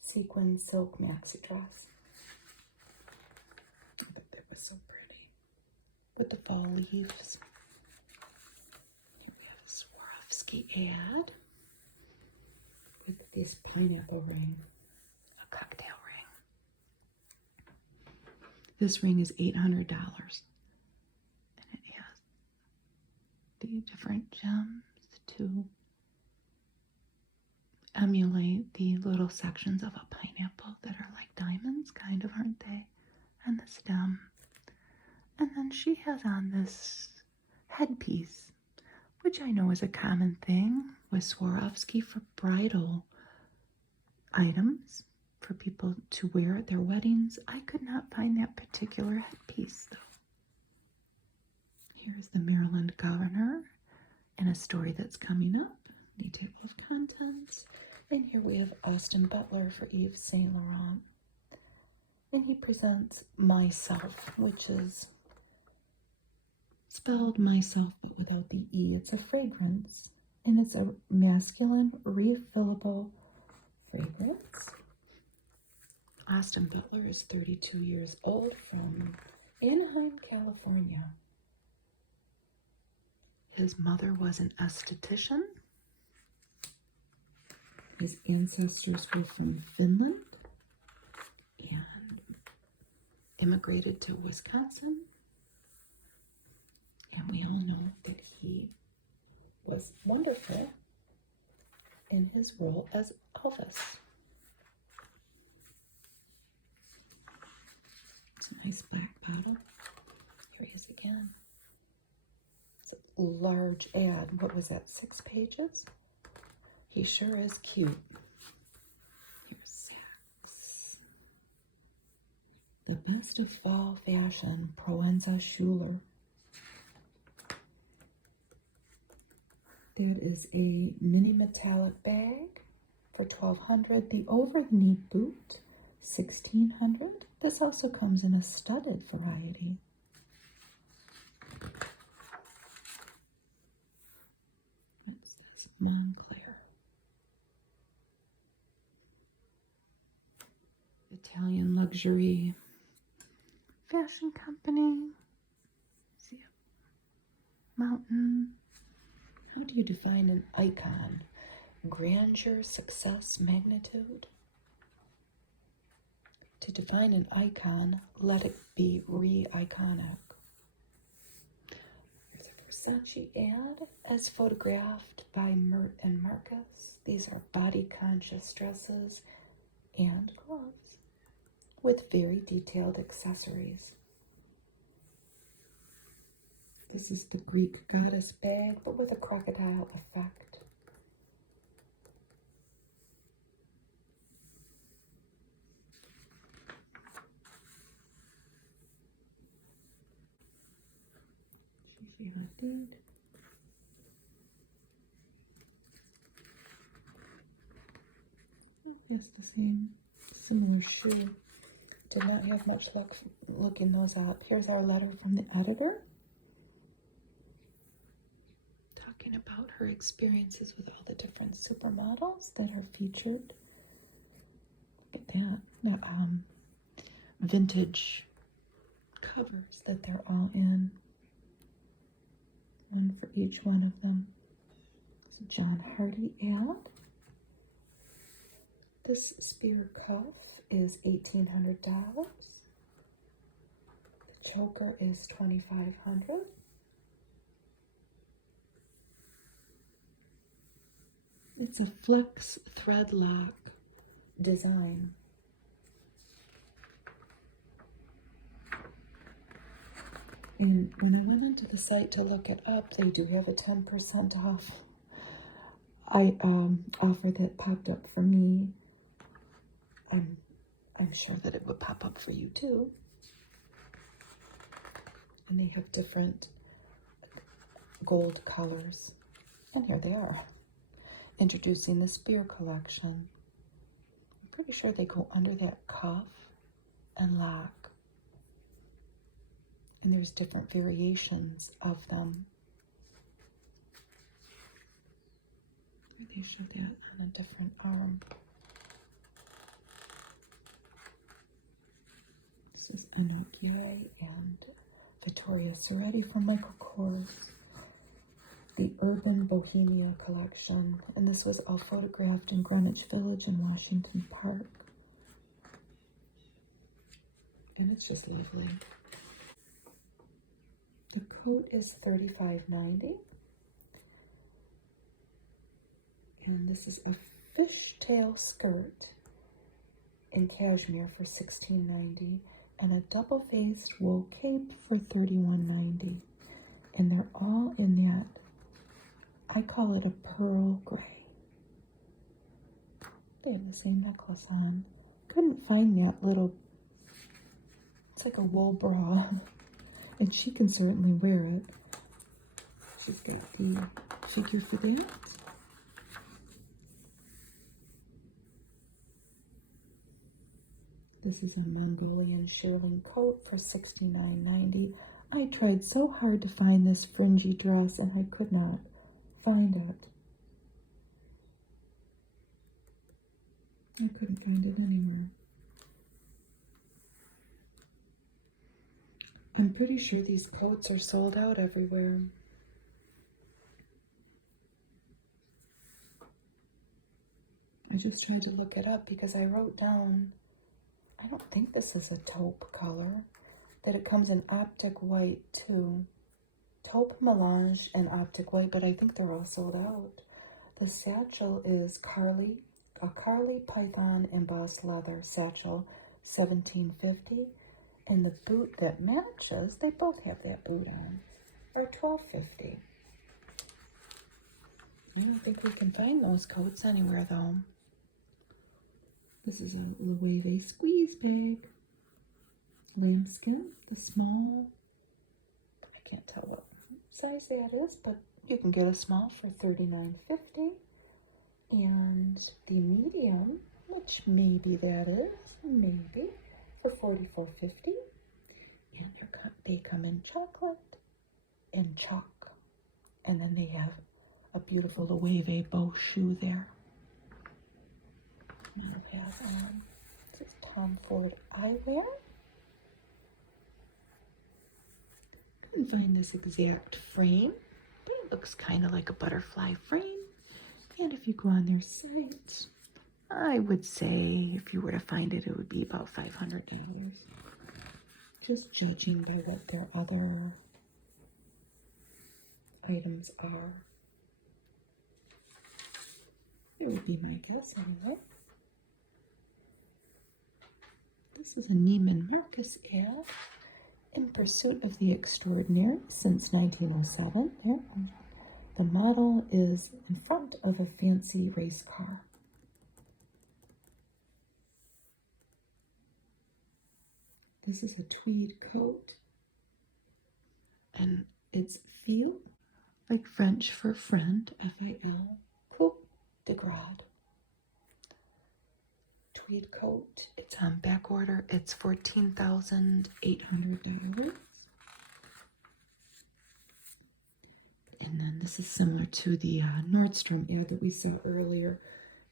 sequin silk maxi dress. I thought that was so pretty. With the fall leaves. Here we have a Swarovski ad with this pineapple ring, a cocktail ring. This ring is $800, and it has the different gems to emulate the little sections of a pineapple that are like diamonds, kind of, aren't they? And the stem. And then she has on this headpiece, which I know is a common thing with Swarovski for bridal items, for people to wear at their weddings. I could not find that particular headpiece, though. Here's the Maryland governor and a story that's coming up. The table of contents. And here we have Austin Butler for Yves Saint Laurent. And he presents Myself, which is spelled myself but without the E. It's a fragrance, and it's a masculine refillable fragrance. Austin Butler is 32 years old, from Anaheim, California. His mother was an esthetician. His ancestors were from Finland and immigrated to Wisconsin. And we all know that he was wonderful in his role as Elvis. It's a nice black bottle. Here he is again. It's a large ad. What was that, 6 pages? He sure is cute. Here's 6. The best of fall fashion, Proenza Schuler. That is a mini metallic bag for $1,200. The over-the-knee boot, $1,600. This also comes in a studded variety. It says Montclair. Italian luxury fashion company. See, mountain. How do you define an icon? Grandeur, success, magnitude? To define an icon, let it be re-iconic. Here's a Versace ad as photographed by Mert and Marcus. These are body-conscious dresses and gloves with very detailed accessories. This is the Greek goddess bag, but with a crocodile effect. Yes, the same similar shoe. Did not have much luck looking those up. Here's our letter from the editor, talking about her experiences with all the different supermodels that are featured. Look at that. Vintage covers that they're all in. One for each one of them. It's a John Hardy ad. This spear cuff is $1,800. The choker is $2,500. It's a flex thread lock design. And when I went onto the site to look it up, they do have a 10% off offer that popped up for me. I'm sure that it would pop up for you too. And they have different gold colors. And here they are, introducing the spear collection. I'm pretty sure they go under that cuff and lock. And there's different variations of them. They show that on a different arm. This is Anoukier and Vittoria Soretti from Michael Kors. The Urban Bohemia collection. And this was all photographed in Greenwich Village in Washington Park. And it's just lovely. The coat is $35.90. And this is a fishtail skirt in cashmere for $16.90. And a double-faced wool cape for $31.90. And they're all in that, I call it a pearl gray. They have the same necklace on. Couldn't find that little, it's like a wool bra. And she can certainly wear it. She's got the figure for that. This is a Mongolian shearling coat for $69.90. I tried so hard to find this fringy dress and I could not find it. I couldn't find it anywhere. I'm pretty sure these coats are sold out everywhere. I just tried to look it up because I wrote down, I don't think this is a taupe color, that it comes in optic white too. Taupe melange and optic white, but I think they're all sold out. The satchel is a Carly Python embossed leather satchel, $17.50. And the boot that matches, they both have that boot on, are $12.50. I don't think we can find those coats anywhere though. This is a Loewe squeeze bag. Lambskin, the small. I can't tell what size that is, but you can get a small for $39.50. And the medium, which maybe that is, maybe, for $44.50. And they come in chocolate and chalk. And then they have a beautiful Loewe bow shoe there. And it has this is Tom Ford eyewear. I couldn't find this exact frame, but it looks kind of like a butterfly frame. And if you go on their site, I would say if you were to find it, it would be about $500. Just judging by what their other items are. It would be my guess anyway. This is a Neiman Marcus ad. In pursuit of the extraordinary since 1907. There. The model is in front of a fancy race car. This is a tweed coat. And it's fil, like French for friend, F-I-L, coupe de grade. Tweed coat. It's on back order. It's $14,800. And then this is similar to the Nordstrom ad that we saw earlier.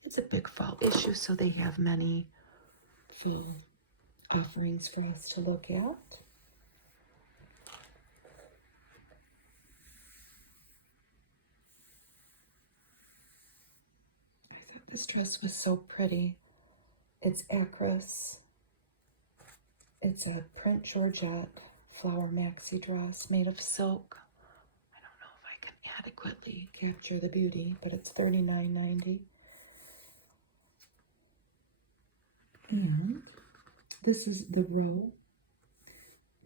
It's a big fall issue, so they have many full offerings for us to look at. I thought this dress was so pretty. It's acris. It's a print Georgette flower maxi dress made of silk. I don't know if I can adequately capture the beauty, but it's $39.90. And this is the Row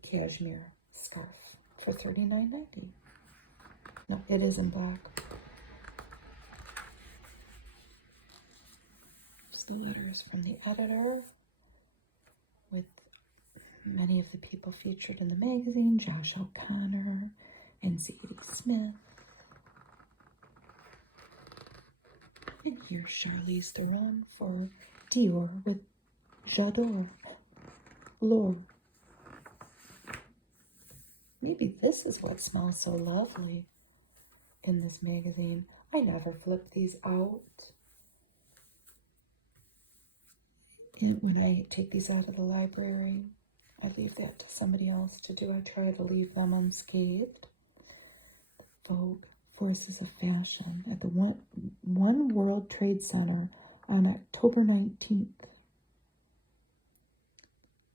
cashmere scarf for $39.90. No, it is in black. The letters from the editor with many of the people featured in the magazine, Josh O'Connor and Zadie Smith. And here's Charlize Theron for Dior with J'adore. L'or. Maybe this is what smells so lovely in this magazine. I never flip these out. And when I take these out of the library, I leave that to somebody else to do. I try to leave them unscathed. Vogue Forces of Fashion at the One World Trade Center on October 19th.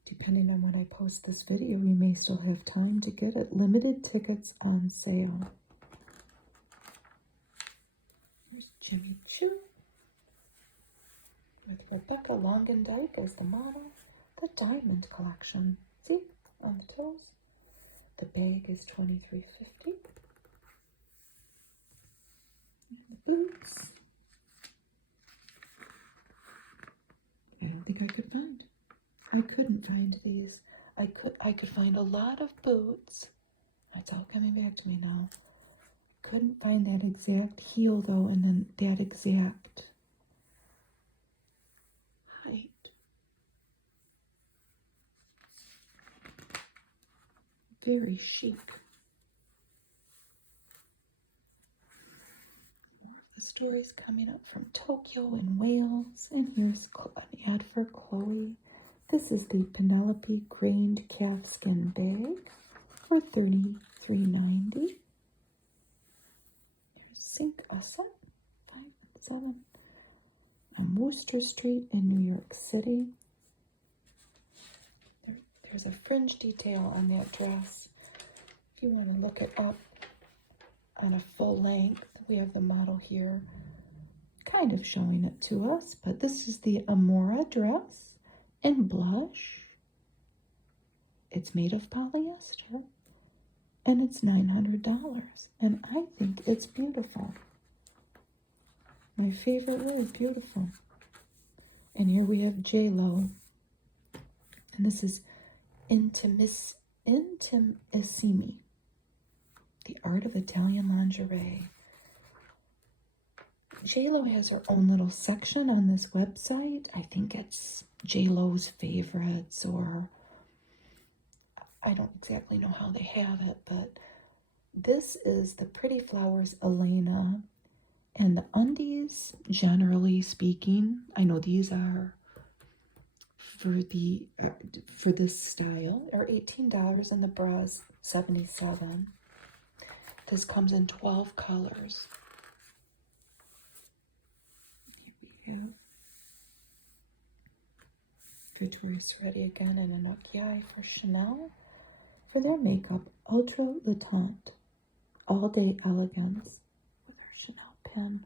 Depending on when I post this video, we may still have time to get it. Limited tickets on sale. Here's Jimmy Choo. With Rebecca Longendijk as the model. The diamond collection. See? On the toes. The bag is $23.50. The boots. I don't think I could find. I couldn't find these. I could find a lot of boots. It's all coming back to me now. Couldn't find that exact heel though, and then that exact height. Very chic. The stories coming up from Tokyo and Wales. And here's an ad for Chloe. This is the Penelope grained calfskin bag for $33.90. There's Sink Asset, 5-7, on Wooster Street in New York City. There's a fringe detail on that dress. If you want to look it up on a full length, we have the model here kind of showing it to us, but this is the Amora dress in blush. It's made of polyester and it's $900, and I think it's beautiful. My favorite word, beautiful. And here we have J-Lo, and this is Intimissimi, the art of Italian lingerie. J-Lo has her own little section on this website. I think it's J-Lo's favorites, or I don't exactly know how they have it, but this is the Pretty Flowers Elena. And the undies, generally speaking, I know these are for this style are $18, and the bras $77. This comes in 12 colors. Here we have Victoria's Ready again, and an Eye for Chanel for their makeup. Ultra Latent All Day Elegance with her Chanel pen.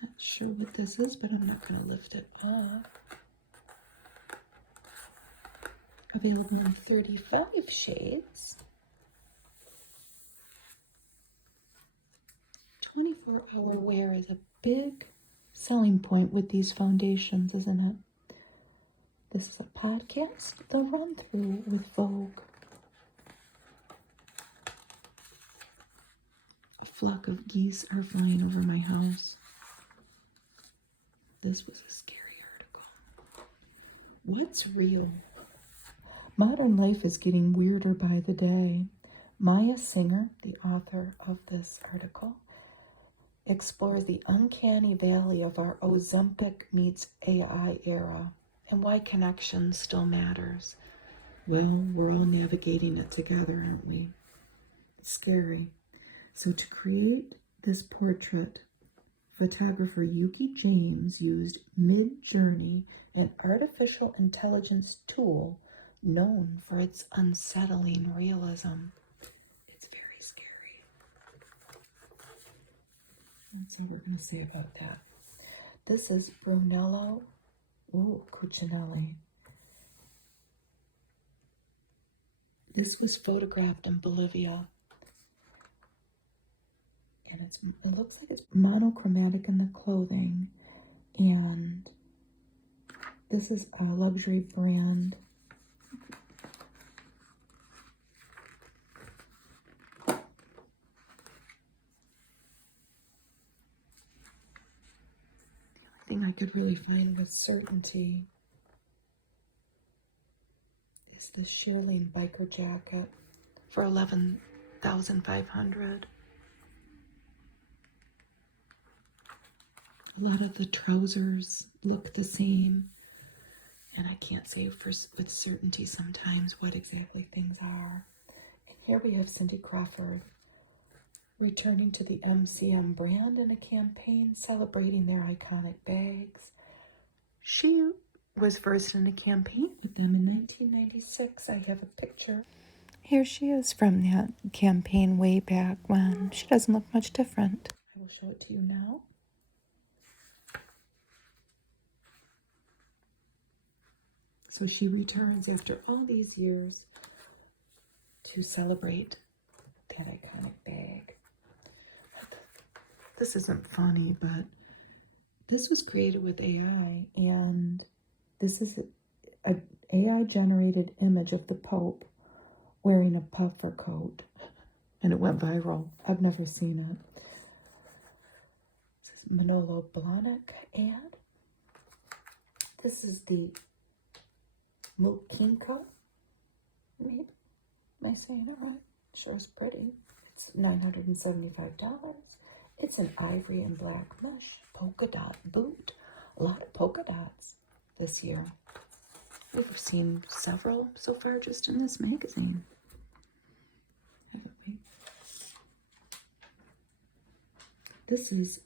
Not sure what this is, but I'm not going to lift it up. Available in 35 shades. 24-hour wear is a big selling point with these foundations, isn't it? This is a podcast, The Run Through with Vogue. A flock of geese are flying over my house. This was a scary article. What's real? Modern life is getting weirder by the day. Maya Singer, the author of this article, explores the uncanny valley of our Ozempic meets AI era and why connection still matters. Well, we're all navigating it together, aren't we? It's scary. So to create this portrait, photographer Yuki James used Mid-Journey, an artificial intelligence tool known for its unsettling realism. It's very scary. Let's see what we're going to say about that. This is Brunello Cucinelli. This was photographed in Bolivia. And it looks like it's monochromatic in the clothing. And this is a luxury brand. The only thing I could really find with certainty is this shearling biker jacket for $11,500. A lot of the trousers look the same, and I can't say with certainty sometimes what exactly things are. And here we have Cindy Crawford returning to the MCM brand in a campaign celebrating their iconic bags. She was first in a campaign with them in 1996. I have a picture. Here she is from that campaign way back when. She doesn't look much different. I will show it to you now. So she returns after all these years to celebrate that iconic bag. This isn't funny, but this was created with AI, and this is an AI-generated image of the Pope wearing a puffer coat, and it went viral. I've never seen it. This is Manolo Blahnik ad. This is the Mukinka. Maybe. Am I saying it right? Sure is pretty. It's $975. It's an ivory and black mesh polka dot boot. A lot of polka dots this year. We've seen several so far just in this magazine, haven't we? This is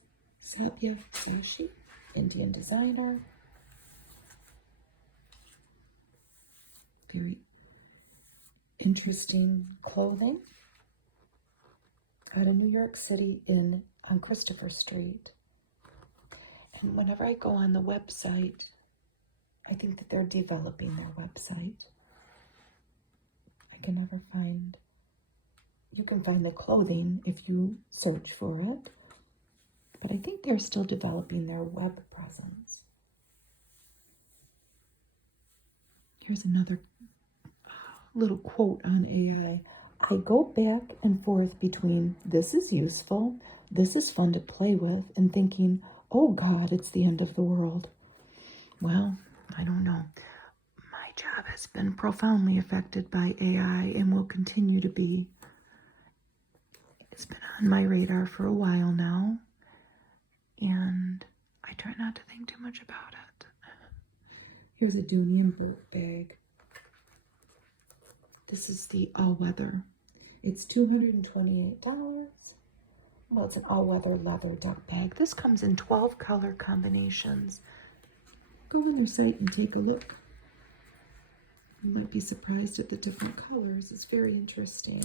Sabya Sashi, Indian designer. Very interesting clothing out of New York City on Christopher Street. And whenever I go on the website, I think that they're developing their website. I can never find, you can find the clothing if you search for it, but I think they're still developing their web presence. Here's another little quote on AI. I go back and forth between this is useful, this is fun to play with, and thinking, oh God, it's the end of the world. Well, I don't know. My job has been profoundly affected by AI and will continue to be. It's been on my radar for a while now, and I try not to think too much about it. Here's a Dooney and Burke bag. This is the all-weather. It's $228. Well, it's an all-weather leather duck bag. This comes in 12 color combinations. Go on their site and take a look. You might be surprised at the different colors. It's very interesting.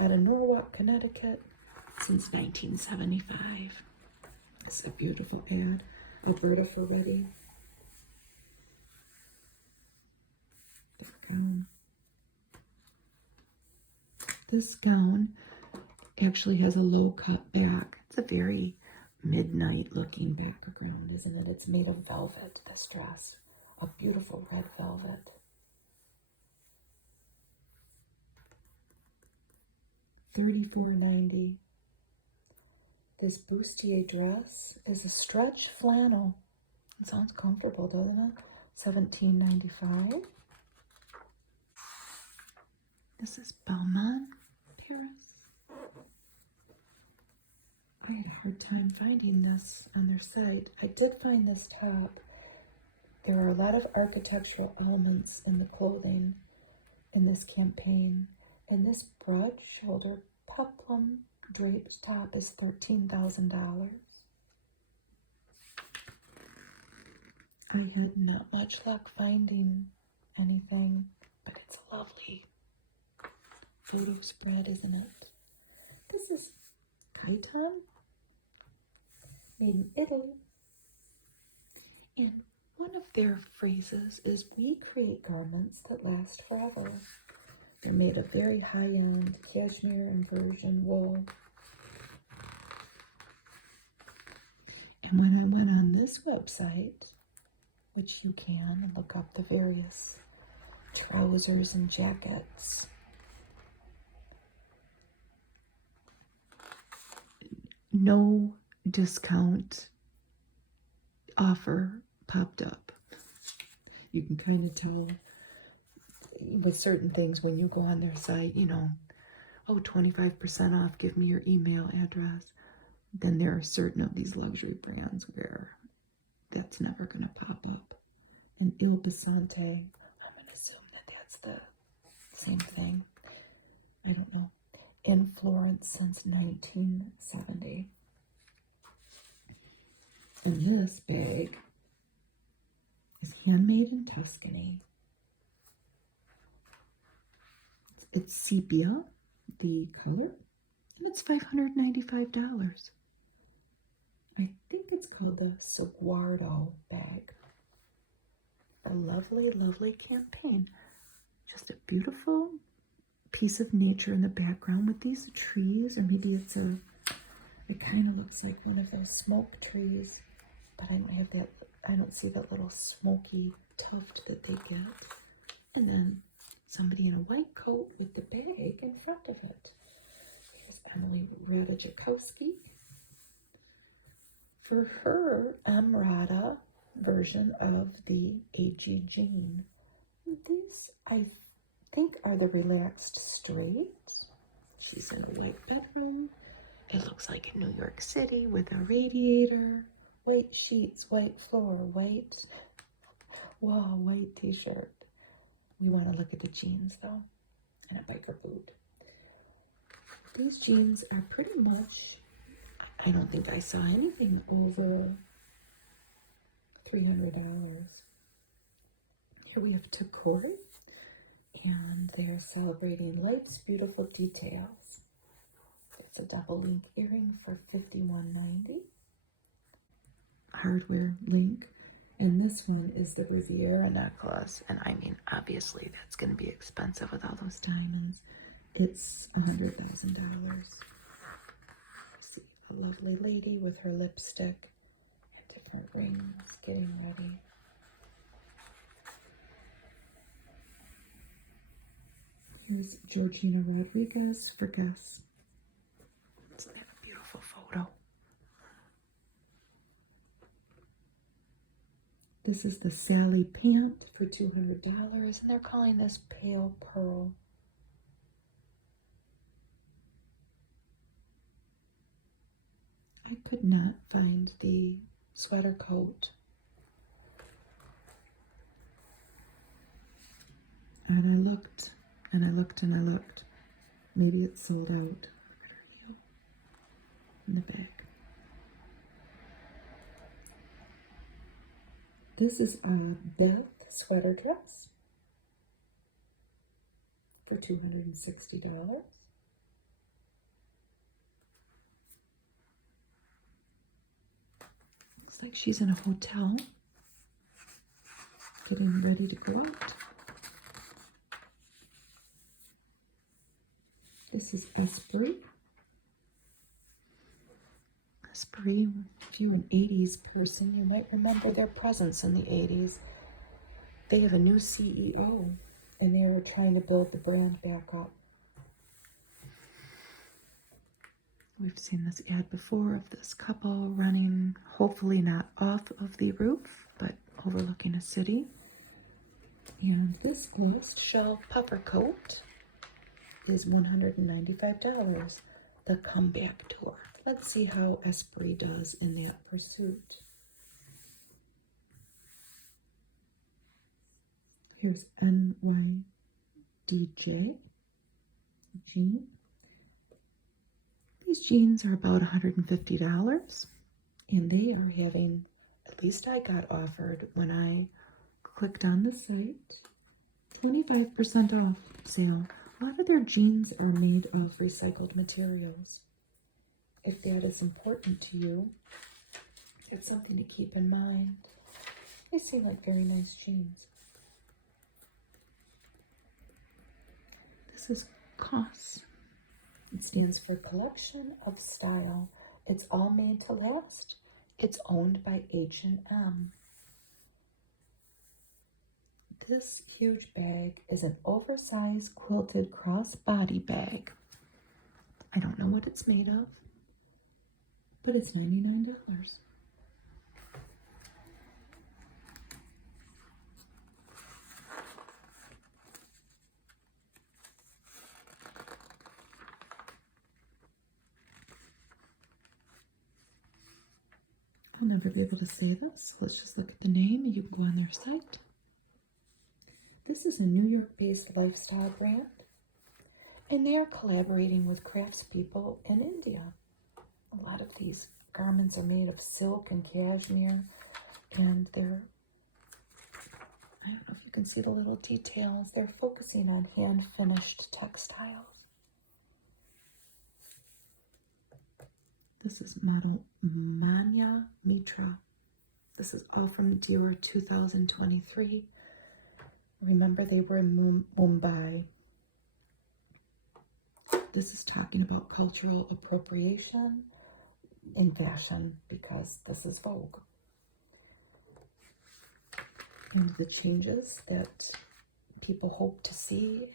Out of Norwalk, Connecticut, since 1975. This is a beautiful ad. Alberta for Ready. Their gown. This gown actually has a low cut back. It's a very midnight looking background, isn't it? It's made of velvet, this dress. A beautiful red velvet. $34.90. This bustier dress is a stretch flannel. It sounds comfortable, doesn't it? $17.95. This is Belmont, Paris. I had a hard time finding this on their site. I did find this top. There are a lot of architectural elements in the clothing in this campaign. And this broad shoulder peplum draped top is $13,000. I had not much luck finding anything, but it's a lovely photo spread, isn't it? This is chiton, made in Italy. And one of their phrases is, we create garments that last forever. They're made of very high-end cashmere and Persian wool. And when I went on this website, which you can, and look up the various trousers and jackets, no discount offer popped up. You can kind of tell with certain things when you go on their site, you know, oh, 25% off, give me your email address. Then there are certain of these luxury brands where that's never going to pop up. And Il Basante, I'm going to assume that that's the same thing. I don't know. In Florence since 1970. And this bag is handmade in Tuscany. It's sepia, the color, and it's $595. I think it's called the Saguardo bag. A lovely, lovely campaign. Just a beautiful piece of nature in the background with these trees, or maybe it kind of looks like one of those smoke trees, but I don't have that, I don't see that little smoky tuft that they get. And then somebody in a white coat with the bag in front of it. Here's Emily Ratajkowski for her Amrata version of the AG Jean These, I think, are the relaxed straight. She's in a white bedroom. It looks like in New York City with a radiator, white sheets, white floor, white wall, white t-shirt. We want to look at the jeans though, and a biker boot. These jeans are pretty much, I don't think I saw anything over $300. Here we have Crawford, and they're celebrating life's beautiful details. It's a double link earring for $51.90. Hardware link. And this one is the Riviera necklace. And I mean, obviously that's going to be expensive with all those diamonds. It's $100,000. See a lovely lady with her lipstick and different rings getting ready. Here's Georgina Rodriguez for Guess. Isn't that a beautiful photo? This is the Sally pant for $200, and they're calling this pale pearl. I could not find the sweater coat. And I looked, and I looked, and I looked. Maybe it's sold out. Look at her heel in the back. This is a Beth sweater dress for $260. Looks like she's in a hotel, getting ready to go out. This is Esprit. Esprit, if you're an 80s person, you might remember their presence in the 80s. They have a new CEO, and they're trying to build the brand back up. We've seen this ad before of this couple running, hopefully not off of the roof, but overlooking a city. And this glossed shell puffer coat is $195. The comeback tour. Let's see how Esprit does in that pursuit. Here's NYDJ jean. These jeans are about $150, and they are having, at least I got offered when I clicked on the site, 25% off sale. A lot of their jeans are made of recycled materials. If that is important to you, it's something to keep in mind. They seem like very nice jeans. This is COS. It stands for Collection of Style. It's all made to last. It's owned by H&M. This huge bag is an oversized quilted crossbody bag. I don't know what it's made of, but it's $99. I'll never be able to say this. Let's just look at the name and you can go on their site. This is a New York-based lifestyle brand, and they are collaborating with craftspeople in India. A lot of these garments are made of silk and cashmere, and they're, I don't know if you can see the little details, they're focusing on hand-finished textiles. This is model Manya Mitra. This is all from Dior 2023. Remember, they were in Mumbai. This is talking about cultural appropriation in fashion because this is Vogue. And the changes that people hope to see.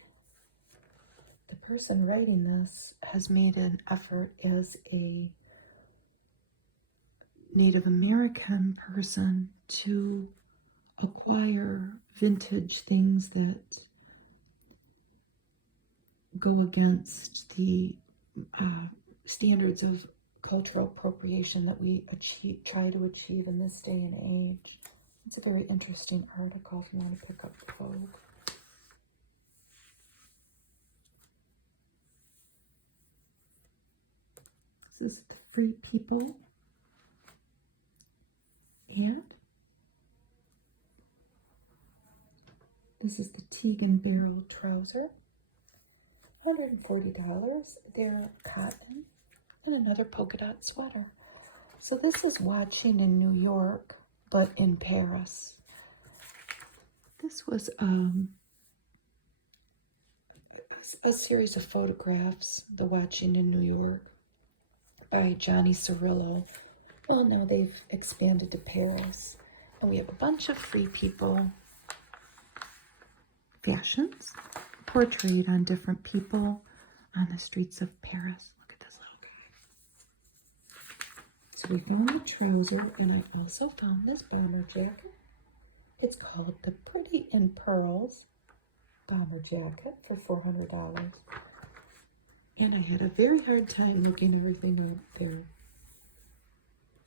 The person writing this has made an effort as a Native American person to acquire vintage things that go against the standards of cultural appropriation that we try to achieve in this day and age. It's a very interesting article if you want to pick up Vogue. This is the Free People. And this is the Tegan Barrel trouser. $140. They're cotton and another polka dot sweater. So this is watching in New York, but in Paris. This was a series of photographs, the Watching in New York, by Johnny Cirillo. Well, now they've expanded to Paris. And we have a bunch of Free People fashions portrayed on different people on the streets of Paris. Look at this little guy. So we found the trouser, and I also found this bomber jacket. It's called the Pretty in Pearls bomber jacket for $400. And I had a very hard time looking everything up there.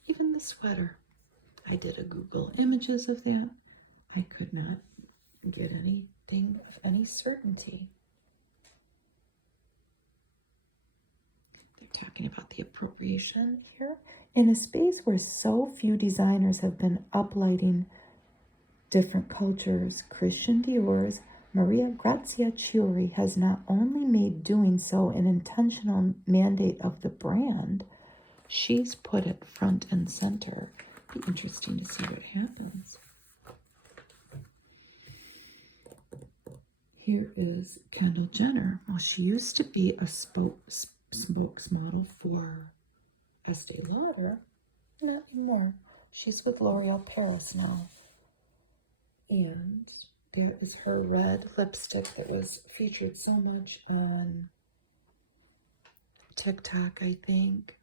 Even the sweater. I did a Google images of that. I could not get anything of any certainty. They're talking about the appropriation here. In a space where so few designers have been uplighting different cultures, Christian Dior's Maria Grazia Chiuri has not only made doing so an intentional mandate of the brand, she's put it front and center. Be interesting to see what happens. Here is Kendall Jenner. Well, she used to be a spokesmodel for Estee Lauder. Not anymore. She's with L'Oreal Paris now. And there is her red lipstick that was featured so much on TikTok, I think.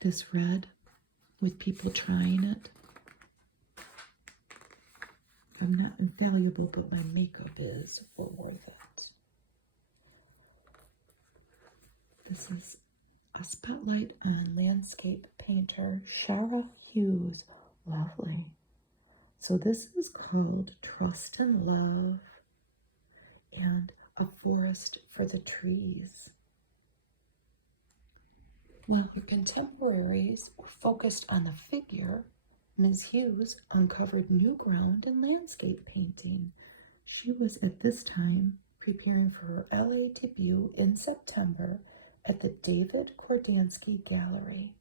This red with people trying it. I'm not invaluable, but my makeup is well worth it. This is a spotlight on landscape painter Shara Hughes. Lovely. So this is called Trust and Love and A Forest for the Trees. While her contemporaries were focused on the figure, Ms. Hughes uncovered new ground in landscape painting. She was at this time preparing for her LA debut in September at the David Kordansky Gallery.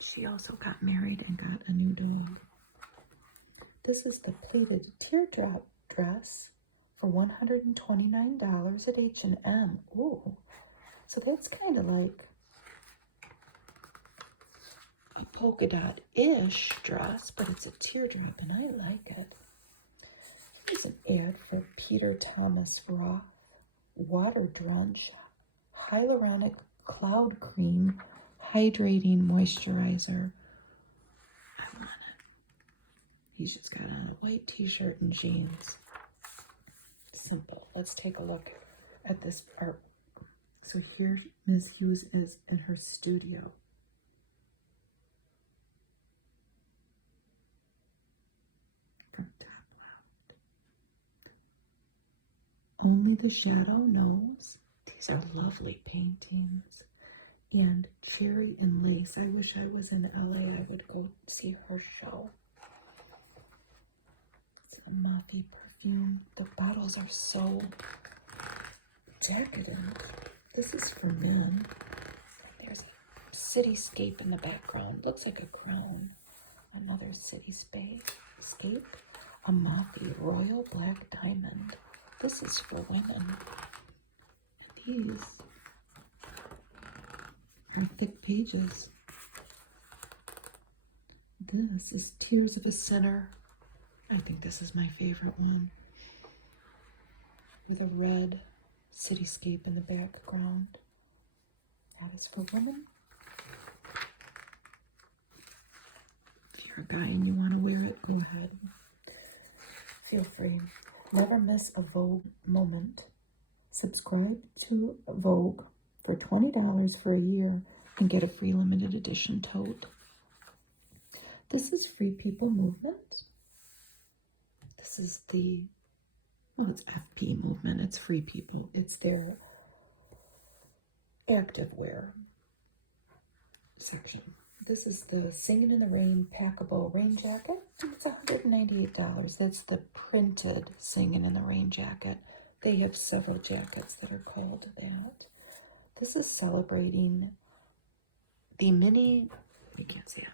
She also got married and got a new dog. This is the pleated teardrop dress for $129 at H&M. Ooh, so that's kind of like a polka dot-ish dress, but it's a teardrop, and I like it. Here's an ad for Peter Thomas Roth Water Drench Hyaluronic Cloud Cream Hydrating Moisturizer. I want it. He's just got on a white t-shirt and jeans. Simple. Let's take a look at this art. So here Ms. Hughes is in her studio. From top left. Only the Shadow Knows. These are lovely paintings. And Cherry and Lace. I wish I was in LA. I would go see her show. It's a Muffy perfume. The bottles are so decadent. This is for men. There's a cityscape in the background. Looks like a crown. Another cityscape. A Muffy Royal Black Diamond. This is for women. These are thick pages. This is Tears of a Sinner. I think this is my favorite one. With a red cityscape in the background. That is for women. If you you're a guy and you want to wear it, go ahead. Feel free. Never miss a Vogue moment. Subscribe to Vogue for $20 for a year and get a free limited edition tote. This is Free People Movement. This is the, well, it's FP Movement. It's Free People. It's their activewear section. This is the Singing in the Rain packable rain jacket. It's $198. That's the printed Singing in the Rain jacket. They have several jackets that are called that. This is celebrating the mini, I can't say it.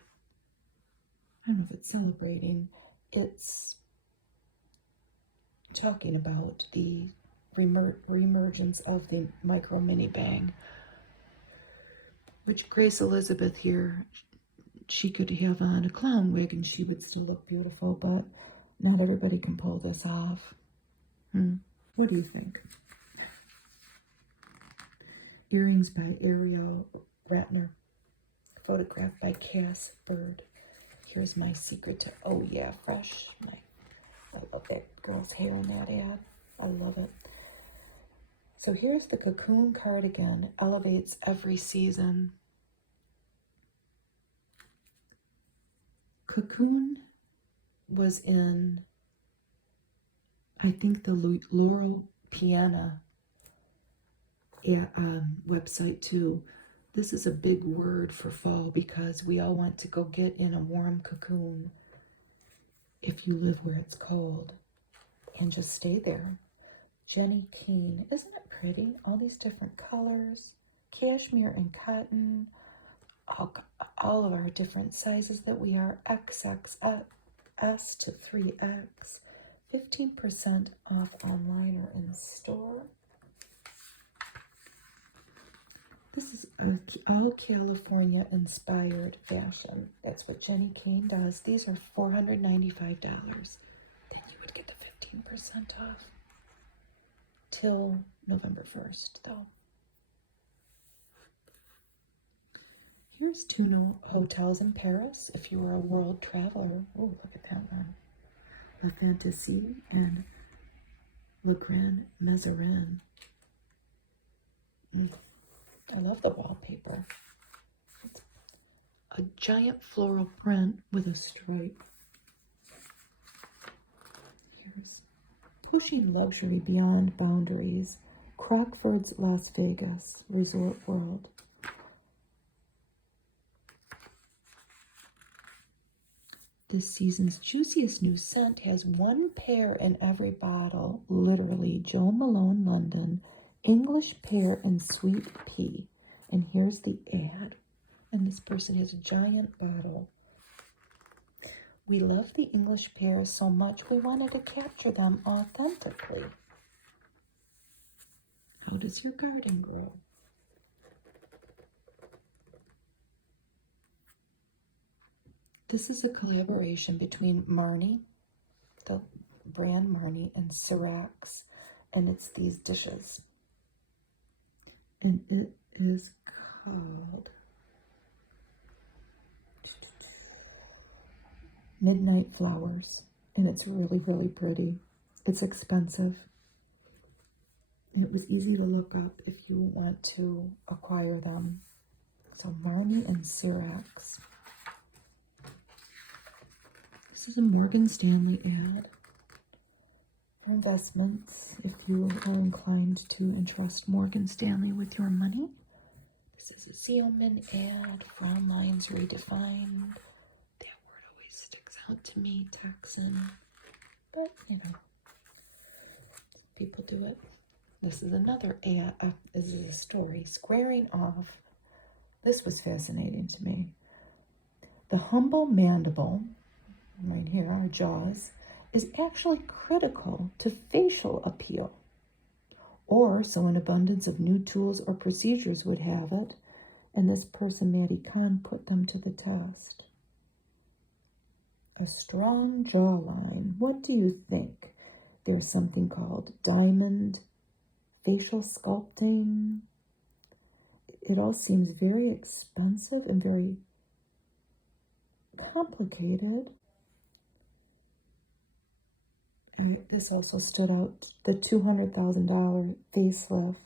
I don't know if it's celebrating. It's talking about the reemergence of the micro mini bang, which Grace Elizabeth here, she could have on a clown wig and she would still look beautiful, but not everybody can pull this off. What do you think? Earrings by Ariel Ratner, photographed by Cass Bird. Here's my secret to, oh yeah, fresh. I love that girl's hair in that ad. I love it. So here's the Cocoon cardigan, elevates every season. Cocoon was in, I think, the Laurel Piana website too. This is a big word for fall because we all want to go get in a warm cocoon if you live where it's cold and just stay there. Jenny Keane, isn't it pretty? All these different colors, cashmere and cotton, all of our different sizes that we are, XXS to 3X, 15% off online or in store. This is all California inspired fashion. That's what Jenny Kane does. These are $495. Then you would get the 15% off till November 1st, though. Here's two hotels in Paris if you were a world traveler. Oh, look at that one. La Fantasy and Le Grand Mazarin. I love the wallpaper. It's a giant floral print with a stripe. Here's Pushing Luxury Beyond Boundaries, Crawford's Las Vegas Resort World. This season's juiciest new scent has one pear in every bottle. Literally, Jo Malone London, English pear and sweet pea. And here's the ad. And this person has a giant bottle. We love the English pears so much we wanted to capture them authentically. How does your garden grow? This is a collaboration between Marnie, the brand Marnie, and Syrax, and it's these dishes. And it is called Midnight Flowers, and it's really, really pretty. It's expensive. It was easy to look up if you want to acquire them. So Marnie and Syrax. This is a Morgan Stanley ad for investments if you are inclined to entrust Morgan Stanley with your money. This is a Zeoman ad, frown lines redefined. That word always sticks out to me, Texan. But, you know, people do it. This is another ad. This is a story, squaring off. This was fascinating to me. The humble mandible, right here, our jaws, is actually critical to facial appeal. Or so an abundance of new tools or procedures would have it, and this person, Maddie Kahn, put them to the test. A strong jawline. What do you think? There's something called diamond facial sculpting. It all seems very expensive and very complicated. And this also stood out, the $200,000 facelift.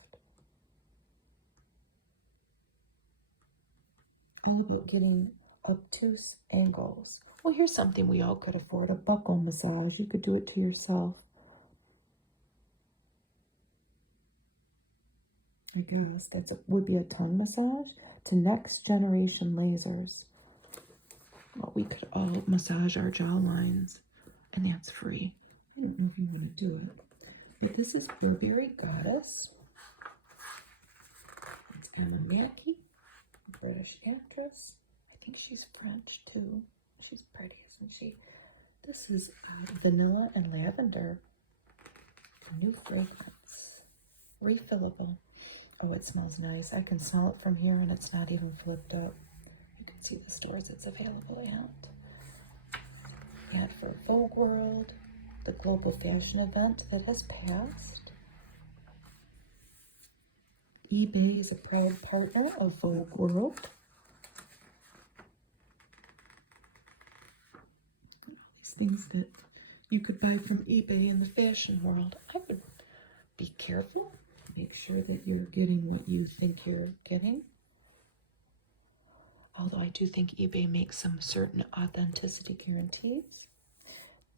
All about getting obtuse angles. Well, here's something we all could afford, a buckle massage. You could do it to yourself. I guess would be a tongue massage to next generation lasers. Well, we could all massage our jaw lines, and that's free. I don't know if you want to do it, but this is Burberry Goddess. It's Emma Mackey, a British actress. I think she's French too. She's pretty, isn't she? This is vanilla and lavender. A new fragrance, refillable. Oh, it smells nice. I can smell it from here, and it's not even flipped up. You can see the stores it's available at. And for Vogue World, the global fashion event that has passed. eBay is a proud partner of Vogue World. All these things that you could buy from eBay in the fashion world. I would be careful. Make sure that you're getting what you think you're getting. Although I do think eBay makes some certain authenticity guarantees.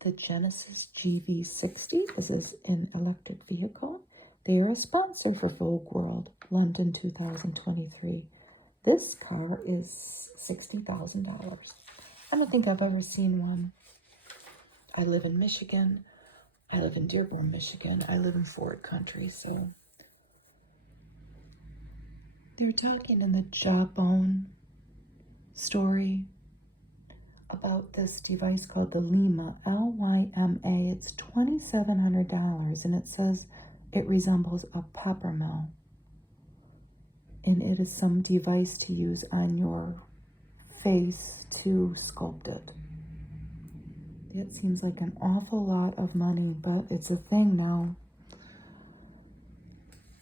The Genesis GV60 is an electric vehicle. They are a sponsor for Vogue World, London 2023. This car is $60,000. I don't think I've ever seen one. I live in Michigan. I live in Dearborn, Michigan. I live in Ford country, so... They're talking in the Jawbone story about this device called the Lyma, L-Y-M-A. It's $2,700, and it says it resembles a pepper mill. And it is some device to use on your face to sculpt it. It seems like an awful lot of money, but it's a thing now.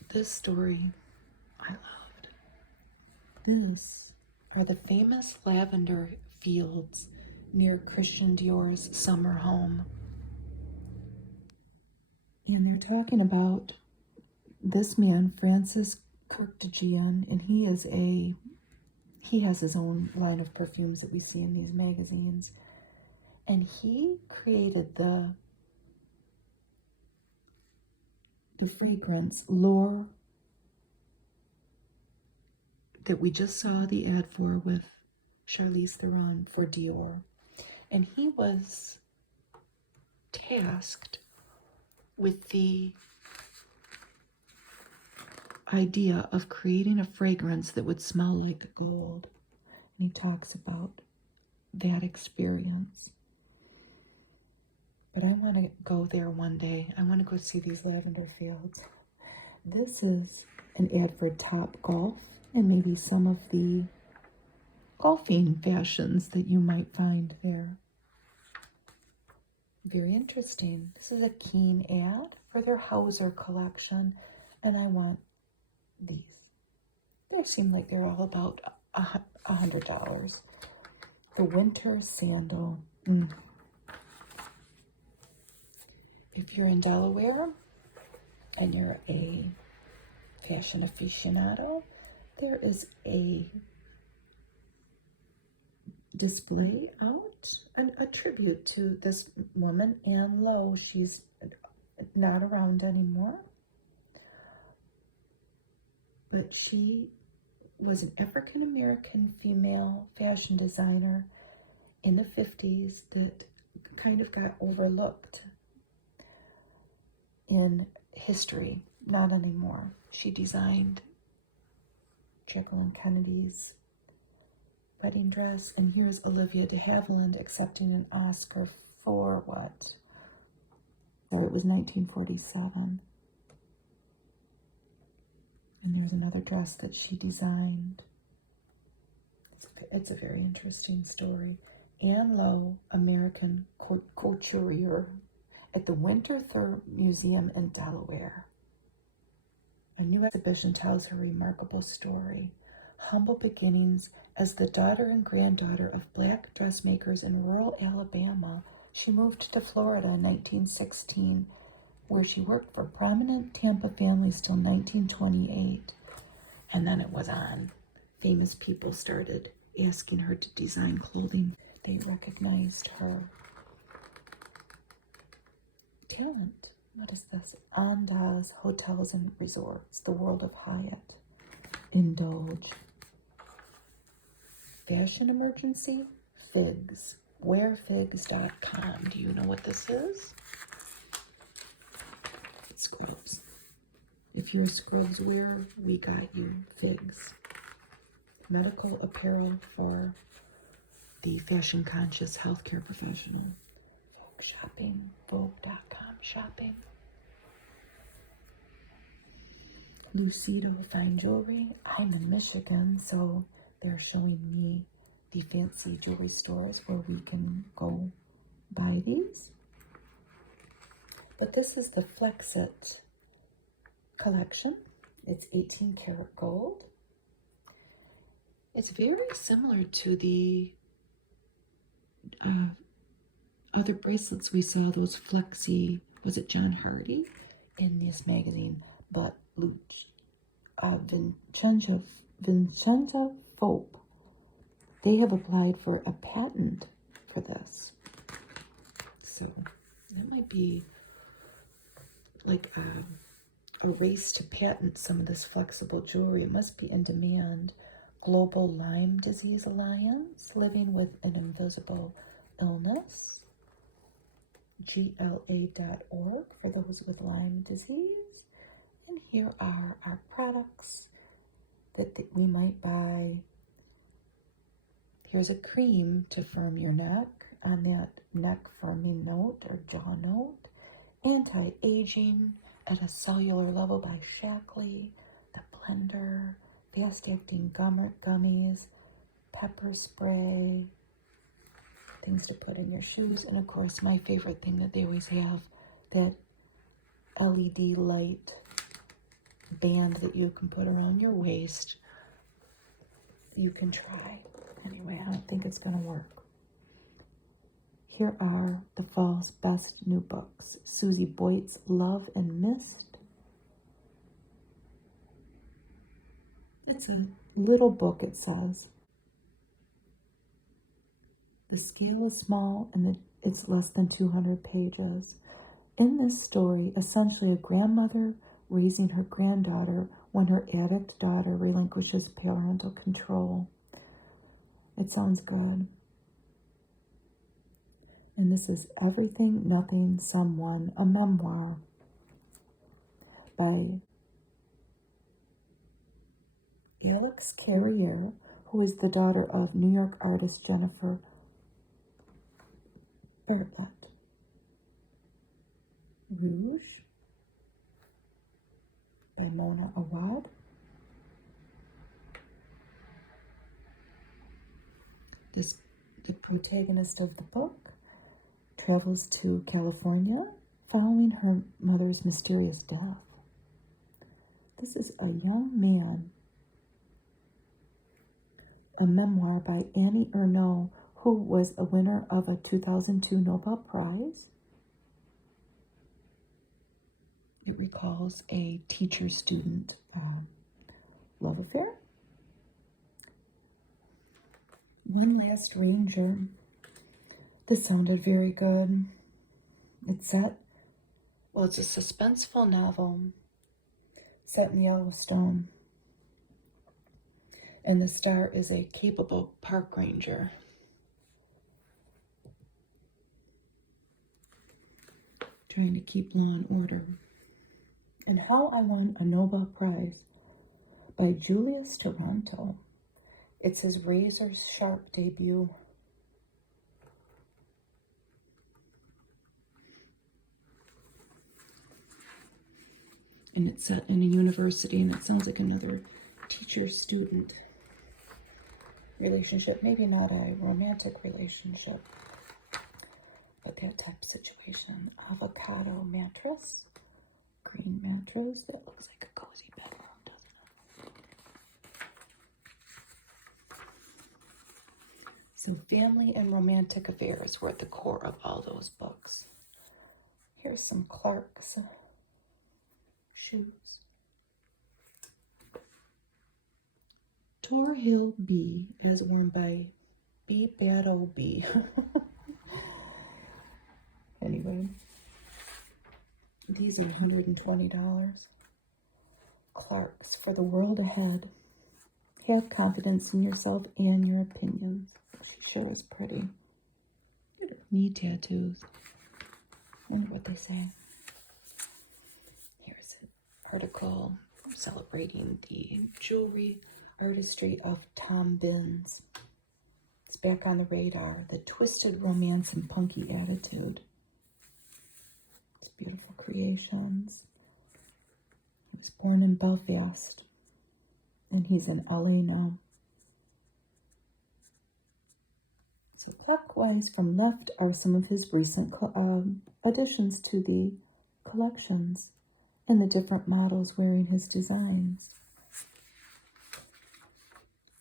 This story I loved. This are the famous lavender fields near Christian Dior's summer home. And they're talking about this man, Francis Kurkdjian, and he has his own line of perfumes that we see in these magazines. And he created the fragrance L'Or that we just saw the ad for with Charlize Theron for Dior. And he was tasked with the idea of creating a fragrance that would smell like gold. And he talks about that experience. But I want to go there one day. I want to go see these lavender fields. This is an ad for Top Golf and maybe some of the golfing fashions that you might find there. Very interesting. This is a Keen ad for their Hauser collection, and I want these. They seem like they're all about $100. The winter sandal. If you're in Delaware and you're a fashion aficionado, there is a display out, a tribute to this woman, Anne Lowe. She's not around anymore, but she was an African-American female fashion designer in the 50s that kind of got overlooked in history. Not anymore. She designed Jacqueline Kennedy's wedding dress, and here's Olivia de Havilland accepting an Oscar for what? Or it was 1947. And there's another dress that she designed. It's a very interesting story. Anne Lowe, American couturier at the Winterthur Museum in Delaware. A new exhibition tells her remarkable story. humble beginnings as the daughter and granddaughter of black dressmakers in rural Alabama, she moved to Florida in 1916, where she worked for prominent Tampa families till 1928. And then it was on. Famous people started asking her to design clothing. They recognized her talent. What is this? Andaz Hotels and Resorts, the World of Hyatt. Indulge. Fashion emergency? Figs. Wearfigs.com. Do you know what this is? It's Scrubs. If you're a Scrubs wearer, we got you. Figs. Medical apparel for the fashion conscious healthcare professional. Vogue shopping. Vogue.com shopping. Lucido Fine Jewelry. I'm in Michigan, so they're showing me the fancy jewelry stores where we can go buy these. But this is the Flexit collection. It's 18 karat gold. It's very similar to the other bracelets we saw, those flexi, was it John Hardy in this magazine? But Vincenza Fope, they have applied for a patent for this. So that might be like a race to patent some of this flexible jewelry. It must be in demand. Global Lyme Disease Alliance, Living with an Invisible Illness. GLA.org for those with Lyme disease. And here are our products that we might buy. Here's a cream to firm your neck on that neck firming note or jaw note. Anti-aging at a cellular level by Shackley. The blender. Fast-acting gummies. Pepper spray. Things to put in your shoes. And of course, my favorite thing that they always have, that LED light band that you can put around your waist. You can try. Anyway, I don't think it's going to work. Here are the fall's best new books. Susie Boyd's Love and Mist. It's a little book, it says. The scale is small and it's less than 200 pages. In this story, essentially a grandmother raising her granddaughter when her addict daughter relinquishes parental control. It sounds good. And this is Everything, Nothing, Someone, a memoir by Alex Carrier, who is the daughter of New York artist Jennifer Bartlett. Rouge by Mona Awad. The protagonist of the book travels to California following her mother's mysterious death. This is a young man. A memoir by Annie Ernaux, who was a winner of a 2002 Nobel Prize. It recalls a teacher-student love affair. One Last Ranger. This sounded very good. It's a suspenseful novel set in Yellowstone. And the star is a capable park ranger. Trying to keep law and order. And How I Won a Nobel Prize by Julius Toronto. It's his razor-sharp debut. And it's set in a university, and it sounds like another teacher-student relationship. Maybe not a romantic relationship, but that type of situation. Avocado mattress. Green mattress. That looks like a cozy bedroom, doesn't it? So family and romantic affairs were at the core of all those books. Here's some Clark's shoes. Tor Hill B, as worn by B Bad O B. Anyway, these are $120. Clark's, for the world ahead. Have confidence in yourself and your opinions. She sure is pretty. Knee tattoos. I wonder what they say. Here's an article celebrating the jewelry artistry of Tom Binns. It's back on the radar. The twisted romance and punky attitude. It's beautiful creations. He was born in Belfast, and he's in LA now. So clockwise from left are some of his recent additions to the collections and the different models wearing his designs.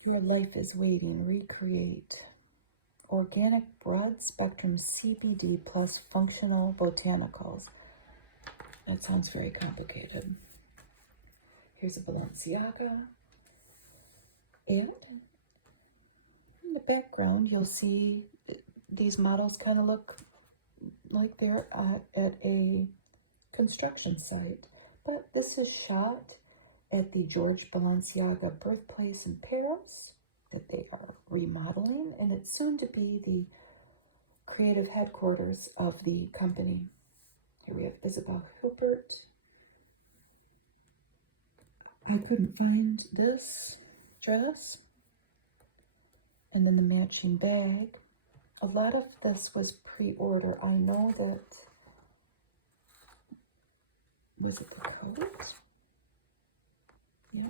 Your life is waiting. Recreate. Organic broad spectrum CBD plus functional botanicals. That sounds very complicated. Here's a Balenciaga. And in the background, you'll see these models kind of look like they're at a construction site. But this is shot at the George Balenciaga birthplace in Paris that they are remodeling, and it's soon to be the creative headquarters of the company. Here we have Isabel Huppert. I couldn't find this dress. And then the matching bag. A lot of this was pre-order. I know that, was it the coat? Yeah.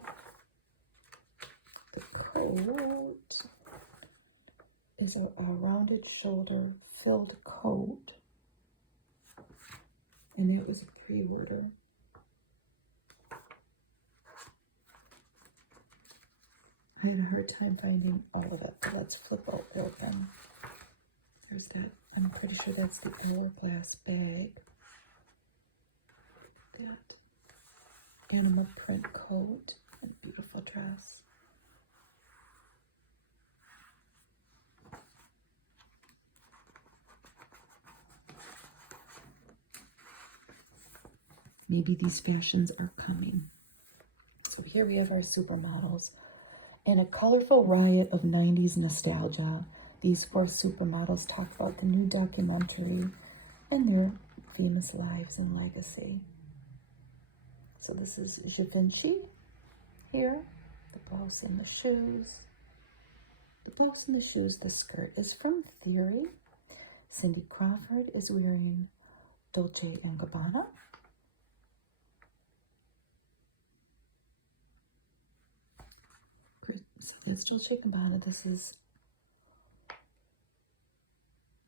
The coat is a rounded shoulder filled coat. And it was a pre-order. I had a hard time finding all of it, but let's flip it open. There's that. I'm pretty sure that's the hourglass bag. That animal print coat and beautiful dress. Maybe these fashions are coming. So here we have our supermodels. In a colorful riot of 90s nostalgia, these four supermodels talk about the new documentary and their famous lives and legacy. So this is Givenchy here, the blouse and the shoes. The blouse and the shoes, the skirt is from Theory. Cindy Crawford is wearing Dolce & Gabbana. So that's Dolce & Gabbana. This is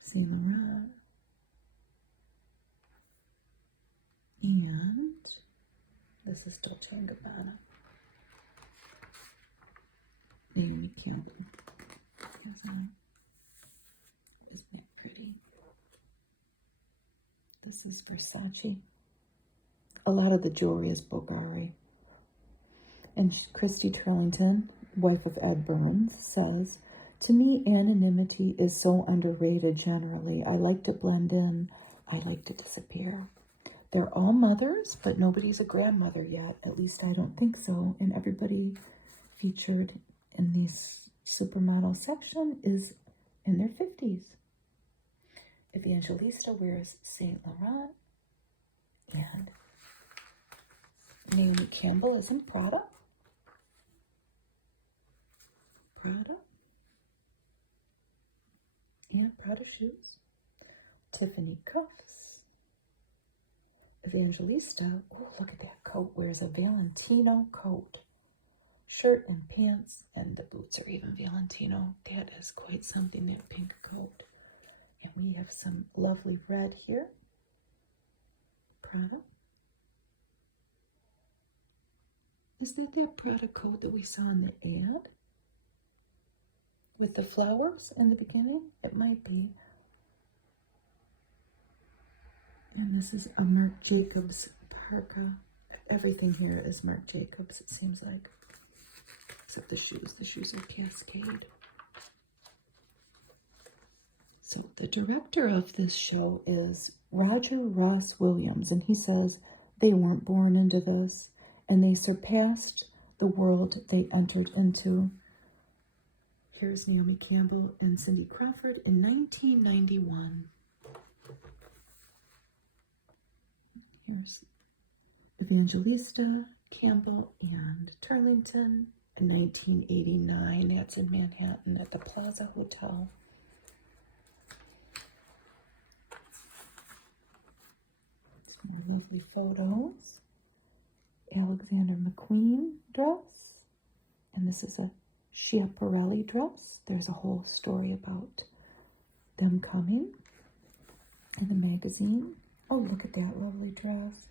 Saint Laurent. And this is Dolce & Gabbana. Naomi Campbell. Isn't that pretty? This is Versace. A lot of the jewelry is Bulgari. And Christy Turlington, wife of Ed Burns, says, "To me, anonymity is so underrated generally. I like to blend in. I like to disappear." They're all mothers, but nobody's a grandmother yet. At least I don't think so. And everybody featured in this supermodel section is in their 50s. Evangelista wears Saint Laurent. And Naomi Campbell is in Prada. Yeah, Prada shoes. Tiffany cuffs. Evangelista, oh, look at that coat, wears a Valentino coat. Shirt and pants, and the boots are even Valentino. That is quite something, that pink coat. And we have some lovely red here. Prada. Is that Prada coat that we saw in the ad? with the flowers in the beginning. It might be. And this is a Marc Jacobs parka. Everything here is Marc Jacobs, it seems like. Except the shoes. The shoes are Cascade. So the director of this show is Roger Ross Williams, and he says they weren't born into this, and they surpassed the world they entered into. Here's Naomi Campbell and Cindy Crawford in 1991. Here's Evangelista, Campbell, and Turlington in 1989. That's in Manhattan at the Plaza Hotel. Some lovely photos. Alexander McQueen dress. And this is a Schiaparelli dress. There's a whole story about them coming in the magazine. Oh, look at that lovely dress.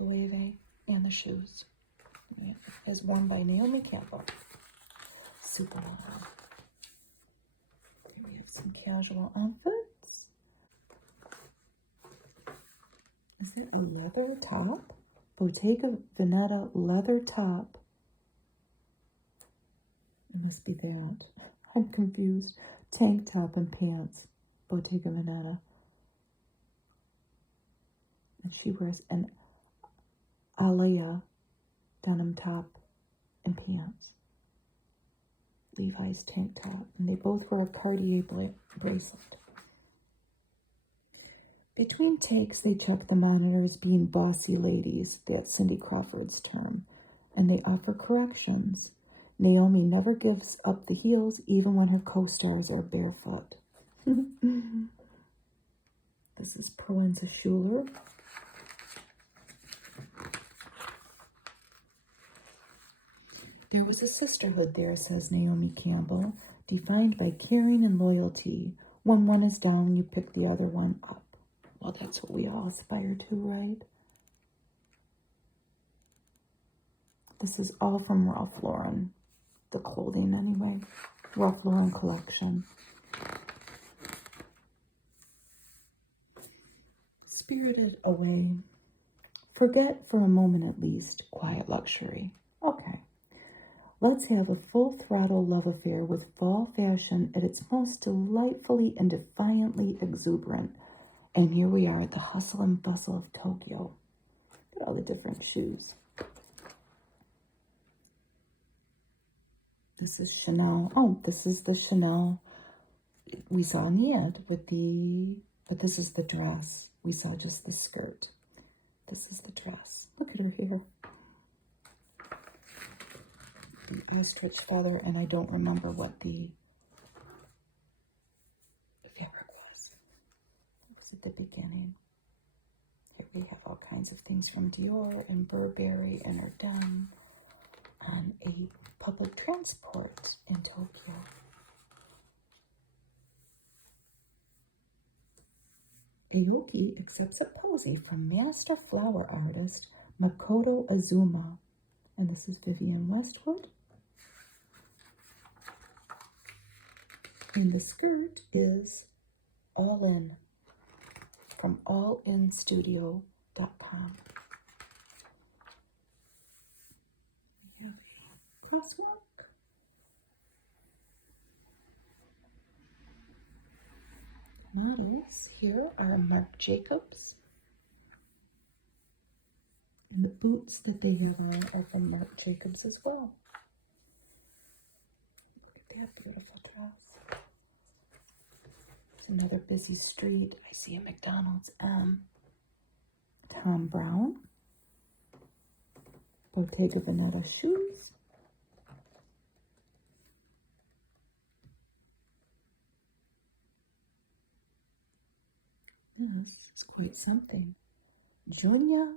Loewe and the shoes. It is worn by Naomi Campbell. Supermodel. Here we have some casual outfits. Is it a leather top? Bottega Veneta leather top. It must be that. I'm confused. Tank top and pants. Bottega Veneta. And she wears an Alea denim top and pants. Levi's tank top. And they both wear a Cartier bracelet. Between takes, they check the monitors being bossy ladies. That's Cindy Crawford's term. And they offer corrections. Naomi never gives up the heels, even when her co-stars are barefoot. This is Proenza Schuler. There was a sisterhood there, says Naomi Campbell, defined by caring and loyalty. When one is down, you pick the other one up. Well, that's what we all aspire to, right? This is all from Ralph Lauren. The clothing, anyway. Ralph Lauren collection. Spirited Away. Forget for a moment at least quiet luxury. Okay. Let's have a full-throttle love affair with fall fashion at its most delightfully and defiantly exuberant. And here we are at the hustle and bustle of Tokyo. Look at all the different shoes. This is Chanel. Oh, this is the Chanel we saw in the ad with the, but this is the dress. We saw just the skirt. This is the dress. Look at her here. The ostrich feather, and I don't remember what the fabric was. It was at the beginning. Here we have all kinds of things from Dior and Burberry and Ardenne on a public transport in Tokyo. Aoki accepts a posy from master flower artist Makoto Azuma. And this is Vivienne Westwood. And the skirt is All In from allinstudio.com. We have a crosswalk. Models here are Marc Jacobs. And the boots that they have on are from Marc Jacobs as well. Look at that beautiful dress. It's another busy street. I see a McDonald's. Tom Brown. Bottega Veneta shoes. This is quite something. Junya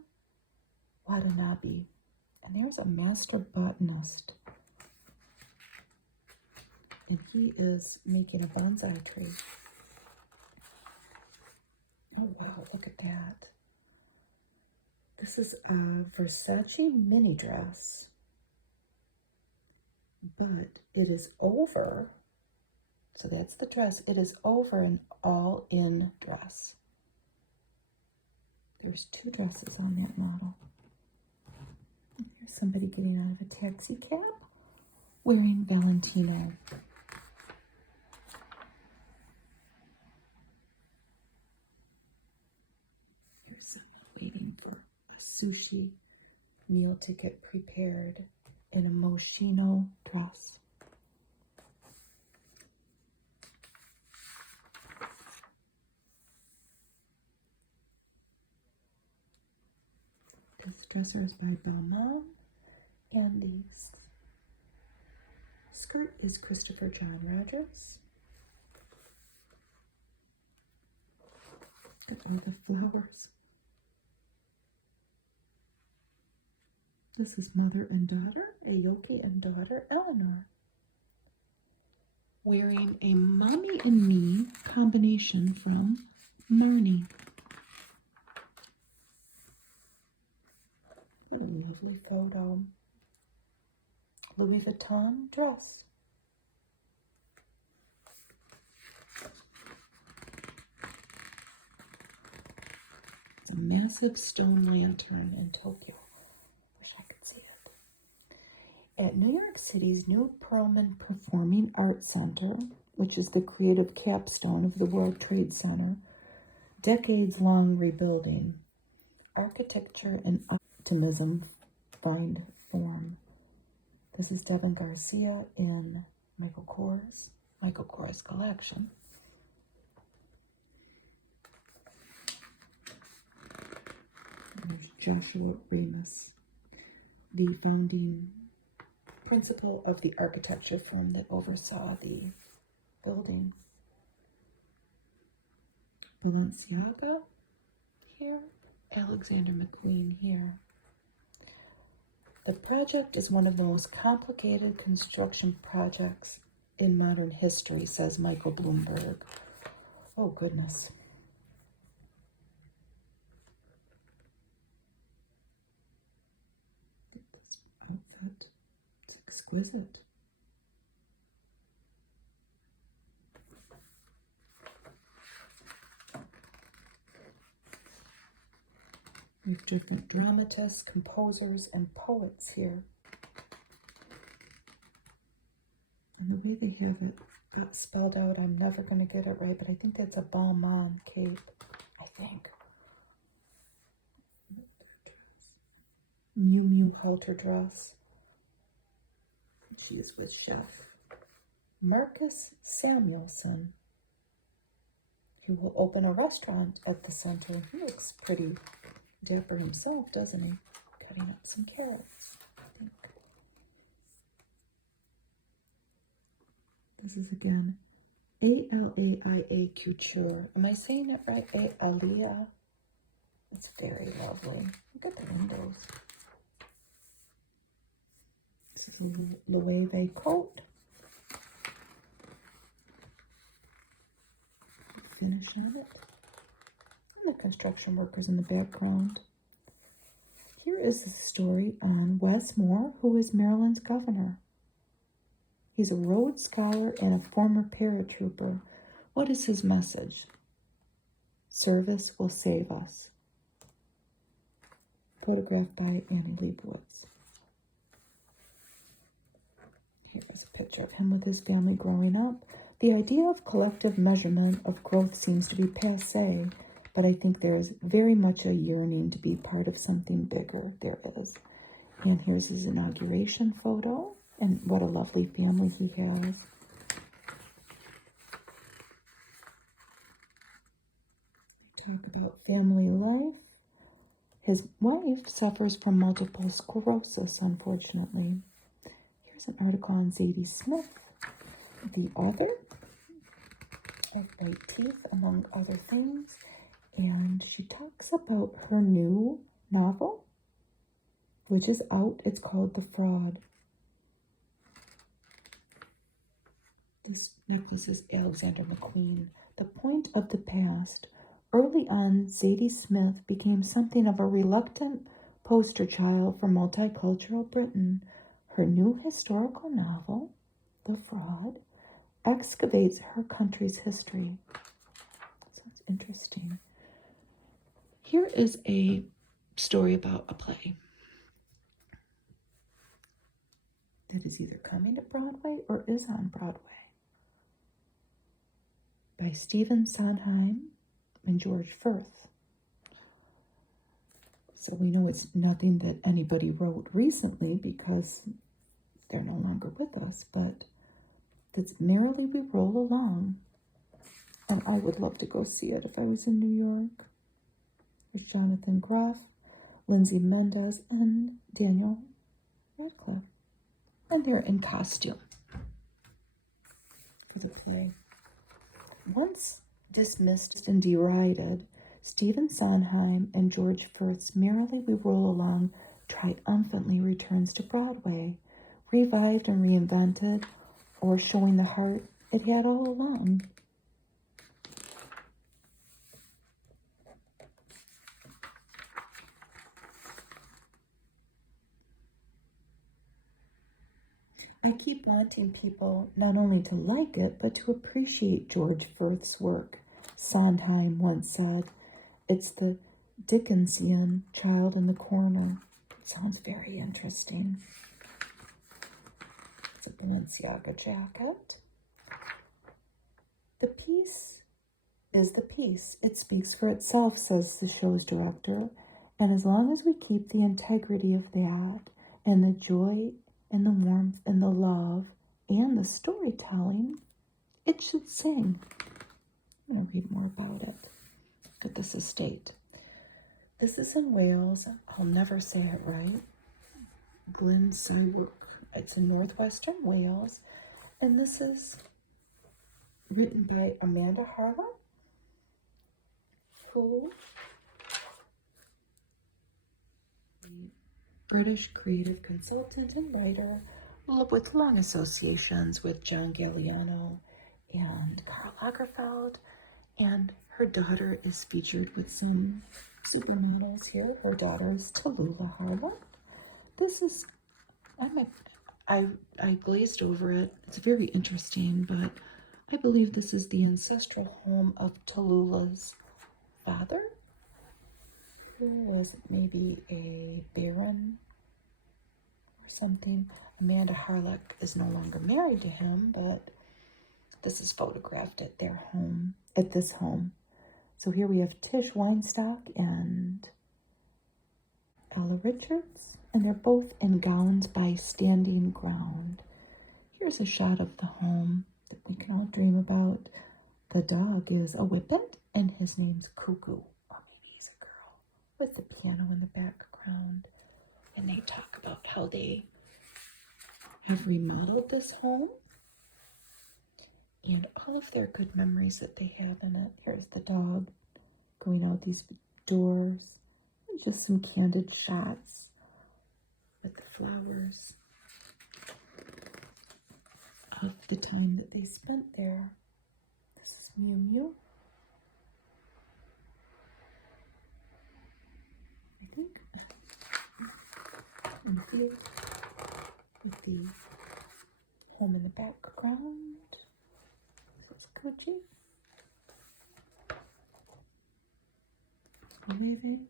Watanabe. And there's a master botanist. And he is making a bonsai tree. Oh, wow, look at that. This is a Versace mini dress. But it is over So that's the dress. It is over an all-in dress. There's 2 dresses on that model. There's somebody getting out of a taxi cab wearing Valentino. Here's someone waiting for a sushi meal to get prepared in a Moschino dress. This dresser is by Balmain, and the skirt is Christopher John Rogers. Look at all the flowers. This is mother and daughter, Aoki and daughter Eleanor, wearing a Mommy and Me combination from Marnie. What a lovely photo. Louis Vuitton dress. It's a massive stone lantern in Tokyo. Wish I could see it. At New York City's new Perlman Performing Arts Center, which is the creative capstone of the World Trade Center, decades-long rebuilding, architecture and optimism find form. This is Devin Garcia in Michael Kors collection. There's Joshua Ramus, the founding principal of the architecture firm that oversaw the building. Balenciaga here, Alexander McQueen here. The project is one of the most complicated construction projects in modern history, says Michael Bloomberg. Oh, goodness. This outfit, it's exquisite. We have different dramatists, composers, and poets here. And the way they have it spelled out, I'm never going to get it right, but I think that's a Balmain cape, I think. Miu Miu halter dress. She is with Chef Marcus Samuelson, who will open a restaurant at the center. He looks pretty dapper himself, doesn't he? Cutting up some carrots, I think. This is again Alaia Couture. Am I saying it right? Alia. It's very lovely. Look at the windows. This is a Loewe coat. Finish on it. And the construction workers in the background. Here is a story on Wes Moore, who is Maryland's governor. He's a Rhodes Scholar and a former paratrooper. What is his message? Service will save us. Photographed by Annie Leibovitz. Here is a picture of him with his family growing up. The idea of collective measurement of growth seems to be passé, but I think there is very much a yearning to be part of something bigger. There is. And here's his inauguration photo. And what a lovely family he has. Talk about family life. His wife suffers from multiple sclerosis, unfortunately. Here's an article on Zadie Smith, the author of White Teeth, among other things. And she talks about her new novel, which is out. It's called The Fraud. This necklace is Alexander McQueen. The point of the past. Early on, Zadie Smith became something of a reluctant poster child for multicultural Britain. Her new historical novel, The Fraud, excavates her country's history. So it's interesting. Here is a story about a play that is either coming to Broadway or is on Broadway, by Stephen Sondheim and George Firth. So we know it's nothing that anybody wrote recently because they're no longer with us, but it's Merrily We Roll Along. And I would love to go see it if I was in New York. There's Jonathan Groff, Lindsay Mendez, and Daniel Radcliffe. And they're in costume for the play. Once dismissed and derided, Stephen Sondheim and George Firth's Merrily We Roll Along triumphantly returns to Broadway, revived and reinvented, or showing the heart it had all along. I keep wanting people not only to like it, but to appreciate George Firth's work. Sondheim once said, "It's the Dickensian child in the corner." Sounds very interesting. It's a Balenciaga jacket. The piece is the piece. It speaks for itself, says the show's director. And as long as we keep the integrity of that and the joy and the warmth and the love and the storytelling, it should sing. I'm going to read more about it. Look at this estate. This is in Wales. I'll never say it right. Glynsawyck. It's in northwestern Wales. And this is written by Amanda Harlow, who British creative consultant and writer with long associations with John Galliano and Karl Lagerfeld. And her daughter is featured with some supermodels here. Her daughter is Tallulah Harlow. This is, I glazed over it. It's very interesting, but I believe this is the ancestral home of Tallulah's father, who was maybe a baron or something. Amanda Harlow is no longer married to him, but this is photographed at their home, at this home. So here we have Tish Weinstock and Ella Richards, and they're both in gowns by standing ground. Here's a shot of the home that we can all dream about. The dog is a whippet, and his name's Cuckoo, or maybe he's a girl, with the piano in the background. And they talk about how they have remodeled this home and all of their good memories that they have in it. Here's the dog going out these doors, and just some candid shots with the flowers of the time that they spent there. This is Mew Mew, I think, with the home in the background. This is Gucci. Amazing.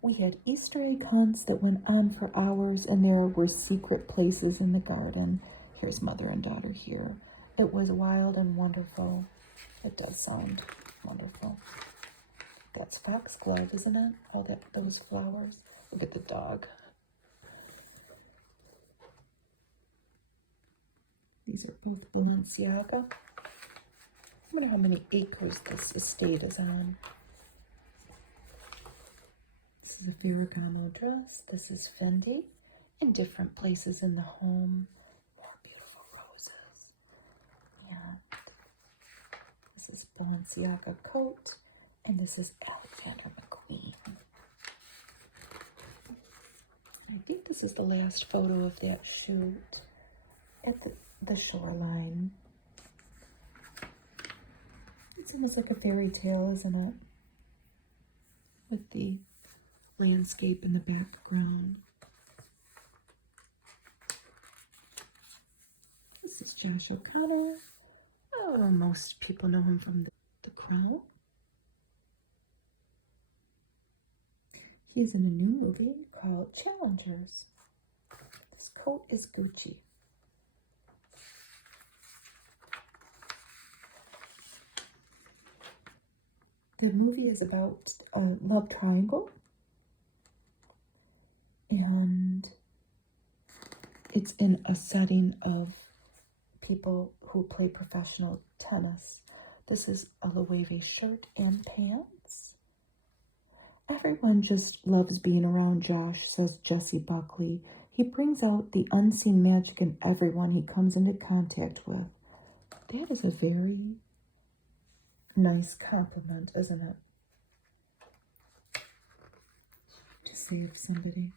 We had Easter egg hunts that went on for hours, and there were secret places in the garden. Here's mother and daughter here. It was wild and wonderful. It does sound wonderful. That's foxglove, isn't it? All those flowers. Look at the dog. These are both Balenciaga. I wonder how many acres this estate is on. This is a Ferragamo dress. This is Fendi. In different places in the home. More beautiful roses. And this is Balenciaga coat. And this is Alexander McQueen. I think this is the last photo of that shoot at the shoreline. It's almost like a fairy tale, isn't it? With the landscape in the background. This is Josh O'Connor Well, most people know him from the Crown. He's in a new movie called Challengers. This coat is Gucci. The movie is about a love triangle, and it's in a setting of people who play professional tennis. This is a Loewe shirt and pants. Everyone just loves being around Josh, says Jessie Buckley. He brings out the unseen magic in everyone he comes into contact with. That is a very nice compliment, isn't it? To say of somebody.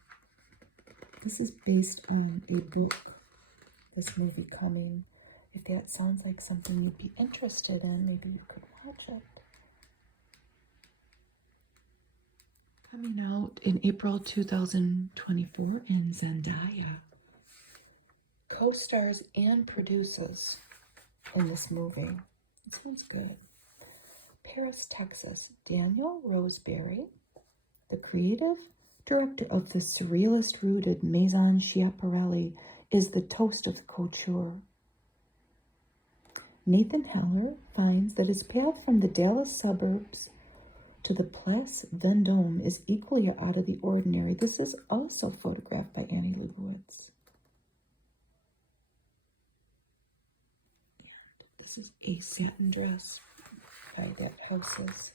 This is based on a book, this movie coming. If that sounds like something you'd be interested in, maybe you could watch it. Coming out in April 2024 in Zendaya. Co-stars and produces in this movie. It sounds good. Paris, Texas. Daniel Roseberry, the creative director of the surrealist-rooted Maison Schiaparelli, is the toast of the couture. Nathan Heller finds that his path from the Dallas suburbs to the Place Vendôme is equally out of the ordinary. This is also photographed by Annie Leibovitz. And this is a satin dress by that house's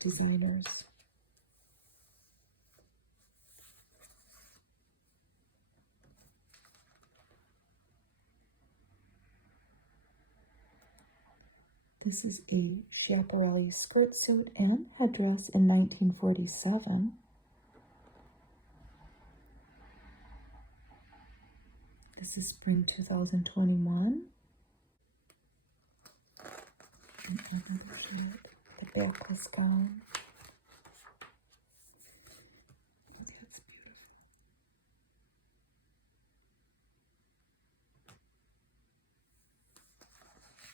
designers. This is a Schiaparelli skirt suit and headdress in 1947. This is spring 2021. The backless gown. That's beautiful.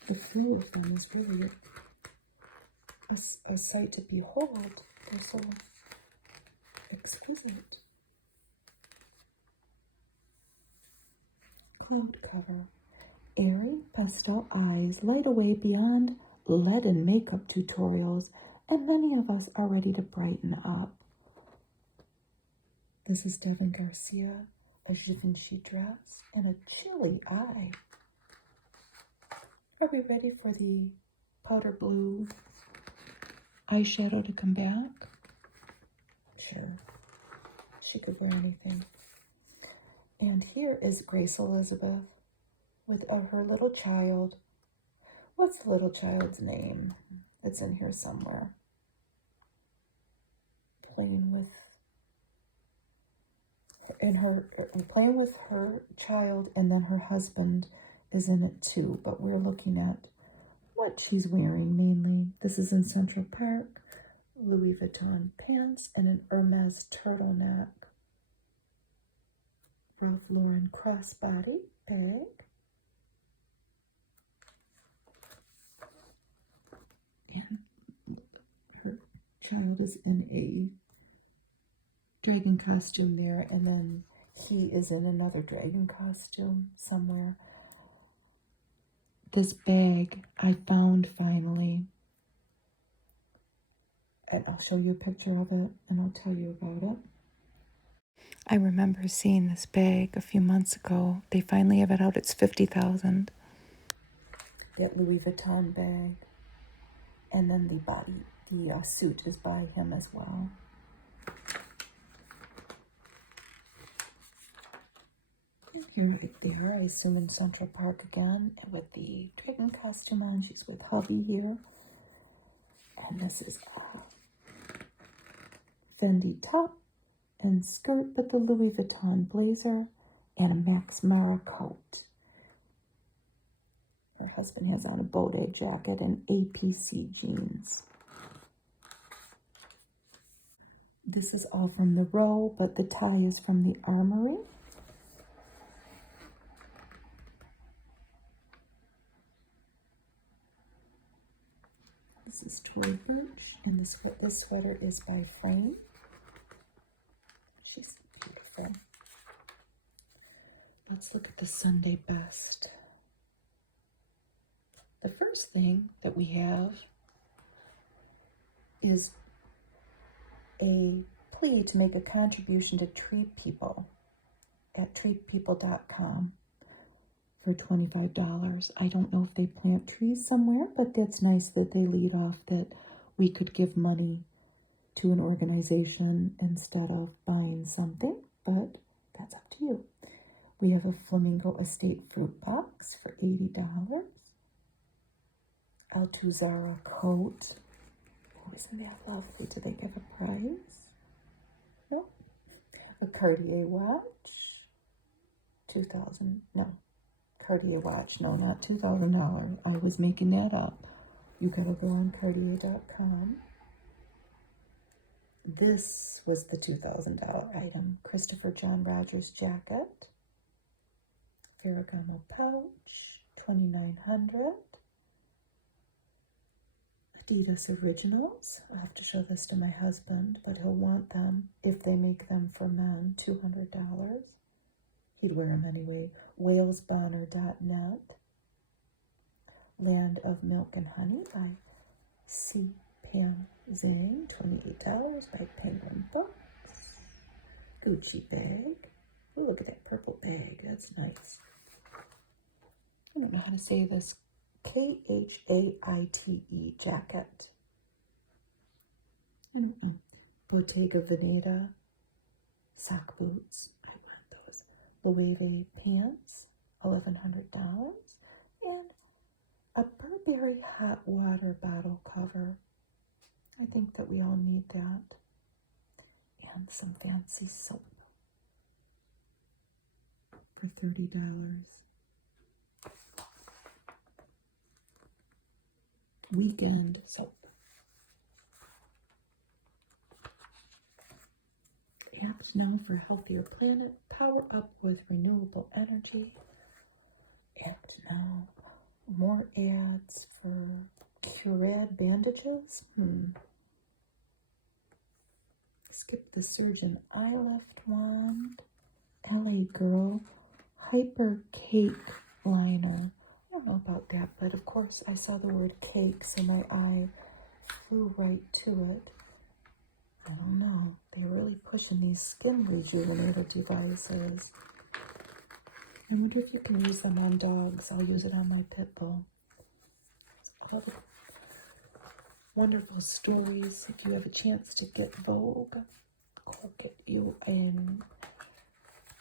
The flow of them is really a sight to behold. They're so exquisite. Cloud cover. Airy pastel eyes light away beyond leaden makeup tutorials, and many of us are ready to brighten up. This is Devin Garcia, a Givenchy dress and a chilly eye. Are we ready for the powder blue eyeshadow to come back? Sure. She could wear anything. And here is Grace Elizabeth with her little child. What's the little child's name? It's in here somewhere. Playing with her child, and then her husband is in it too, but we're looking at what she's wearing mainly. This is in Central Park. Louis Vuitton pants and an Hermes turtleneck. Ralph Lauren crossbody bag. And her child is in a dragon costume there, and then he is in another dragon costume somewhere. This bag I found finally, and I'll show you a picture of it and I'll tell you about it. I remember seeing this bag a few months ago. They finally have it out. It's $50,000. That Louis Vuitton bag, and then the suit is by him as well. Here, right there, I assume in Central Park again, with the dragon costume on. She's with hubby here. And this is a Fendi top and skirt with the Louis Vuitton blazer and a Max Mara coat. Her husband has on a Bode jacket and APC jeans. This is all from the Row, but the tie is from the Armory. This is Toy Birch, and this sweater is by Frame. She's beautiful. Let's look at the Sunday best. The first thing that we have is a plea to make a contribution to Tree People at treepeople.com for $25. I don't know if they plant trees somewhere, but that's nice that they lead off that we could give money to an organization instead of buying something, but that's up to you. We have a Flamingo Estate fruit box for $80. Altuzara coat. Oh, isn't that lovely? Do they give a price? No. A Cartier watch. Cartier watch. No, not $2,000. I was making that up. You gotta go on Cartier.com. This was the $2,000 item. Christopher John Rogers jacket. Ferragamo pouch. $2,900. Adidas Originals. I'll have to show this to my husband, but he'll want them if they make them for men. $200. He'd wear them anyway. WalesBonner.net. Land of Milk and Honey by C. Pam Zhang. $28 by Penguin Books. Gucci bag. Oh, look at that purple bag. That's nice. I don't know how to say this. Khaite jacket. I don't know. Bottega Veneta sock boots. I want those. Loewe pants, $1,100. And a Burberry hot water bottle cover. I think that we all need that. And some fancy soap for $30. Weekend soap. Apps now for Healthier Planet. Power up with renewable energy. And now more ads for Curad bandages. Skip the Surgeon eye lift wand. LA Girl Hyper Cake Liner. I don't know about that, but of course I saw the word cake, so my eye flew right to it. I don't know. They're really pushing these skin rejuvenator devices. I wonder if you can use them on dogs. I'll use it on my pit bull. Other wonderful stories. If you have a chance to get Vogue, go get you an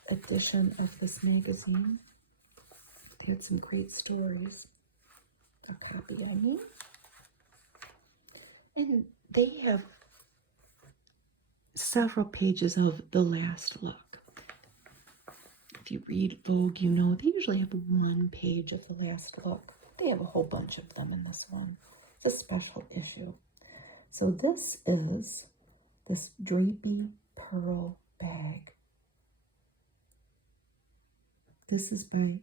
edition of this magazine. They had some great stories. A copy, I mean. And they have several pages of The Last Look. If you read Vogue, you know they usually have one page of The Last Look. They have a whole bunch of them in this one. It's a special issue. So this is this drapey pearl bag. This is by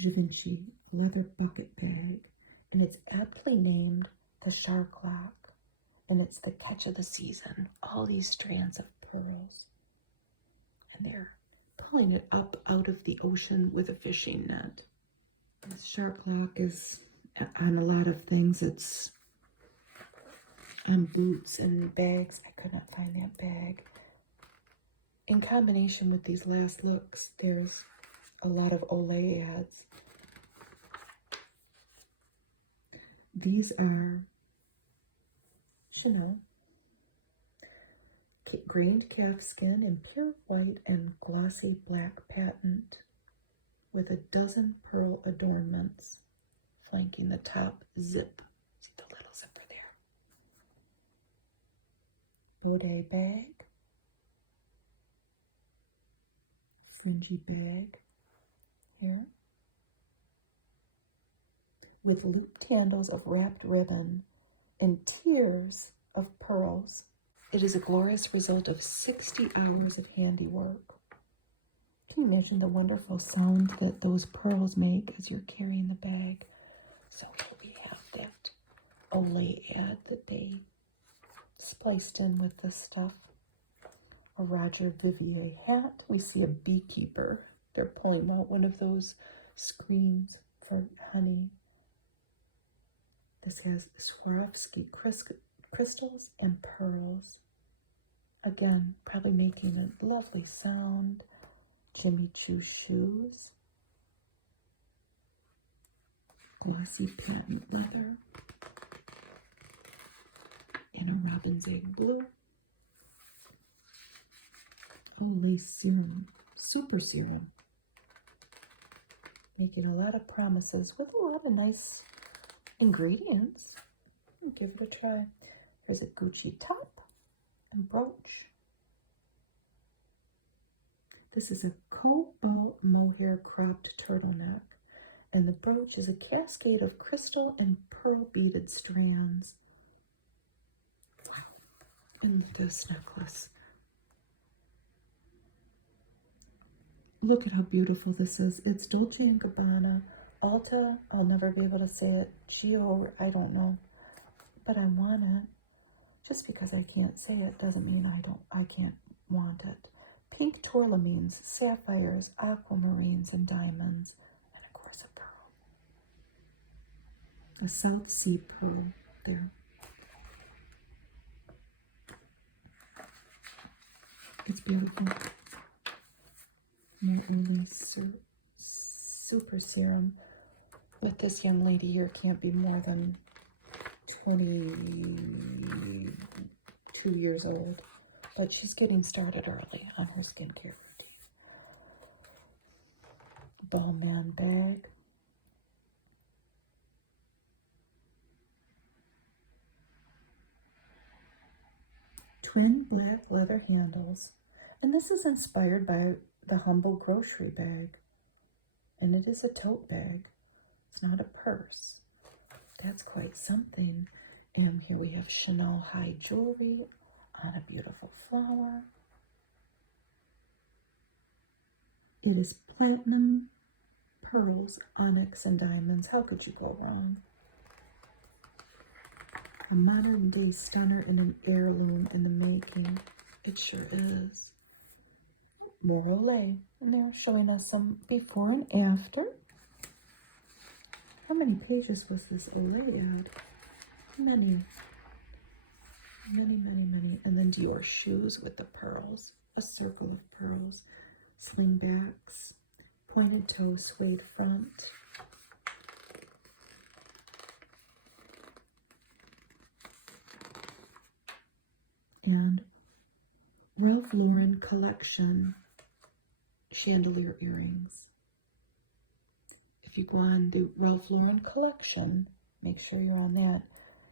Givenchy, leather bucket bag, and it's aptly named the Shark Lock, and it's the catch of the season. All these strands of pearls, and they're pulling it up out of the ocean with a fishing net. This Shark Lock is on a lot of things. It's on boots and bags. I could not find that bag. In combination with these Last Looks, there's a lot of Olay ads. These are Chanel. Grained calfskin in pure white and glossy black patent with a dozen pearl adornments flanking the top zip. See the little zipper there. Baudet bag. Fringy bag. Here, with looped handles of wrapped ribbon and tiers of pearls. It is a glorious result of 60 hours of handiwork. Can you imagine the wonderful sound that those pearls make as you're carrying the bag? So here we have that Olay ad that they spliced in with this stuff. A Roger Vivier hat. We see a beekeeper. They're pulling out one of those screens for honey. This has Swarovski crystals and pearls. Again, probably making a lovely sound. Jimmy Choo shoes. Glossy patent leather. In a robin's egg blue. Olay serum. Super serum. Making a lot of promises with a lot of nice ingredients. Give it a try. There's a Gucci top and brooch. This is a cobalt mohair cropped turtleneck, and the brooch is a cascade of crystal and pearl beaded strands. Wow. And this necklace. Look at how beautiful this is. It's Dolce & Gabbana. Alta, I'll never be able to say it. Gio, I don't know. But I want it. Just because I can't say it doesn't mean I can't want it. Pink tourmaline, sapphires, aquamarines, and diamonds. And of course a pearl. A South Sea pearl there. It's beautiful. Merrily Super Serum. But this young lady here can't be more than 22 years old. But she's getting started early on her skincare routine. Ballman bag. Twin black leather handles. And this is inspired by the humble grocery bag. And it is a tote bag. It's not a purse. That's quite something. And here we have Chanel high jewelry on a beautiful flower. It is platinum, pearls, onyx, and diamonds. How could you go wrong? A modern day stunner and an heirloom in the making. It sure is. More Olay. And they're showing us some before and after. How many pages was this Olay ad? Many. Many. And then Dior shoes with the pearls. A circle of pearls. Slingbacks. Pointed toe suede front. And Ralph Lauren collection chandelier earrings. If you go on the Ralph Lauren collection, make sure you're on that.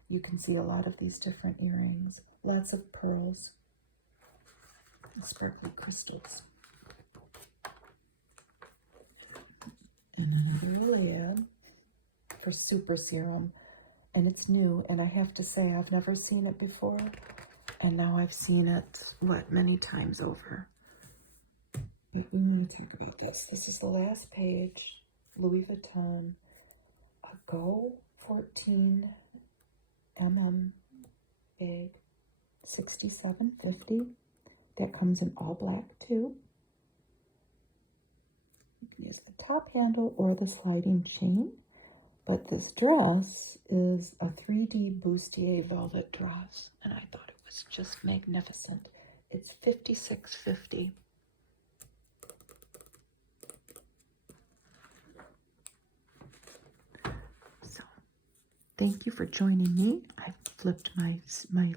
You can see a lot of these different earrings. Lots of pearls. And sparkly crystals. And another Olay ad for Super Serum. And it's new, and I have to say I've never seen it before. And now I've seen it, many times over. But we want to talk about this. This is the last page. Louis Vuitton. A Go 14 mm bag. $67.50. That comes in all black too. You can use the top handle or the sliding chain. But this dress is a 3D bustier velvet dress. And I thought it was just magnificent. It's $56.50. So, thank you for joining me. I flipped my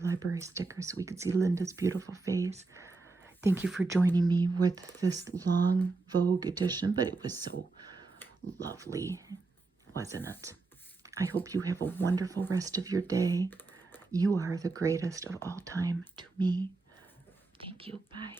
library sticker so we could see Linda's beautiful face. Thank you for joining me with this long Vogue edition, but it was so lovely, wasn't it? I hope you have a wonderful rest of your day. You are the greatest of all time to me. Thank you. Bye.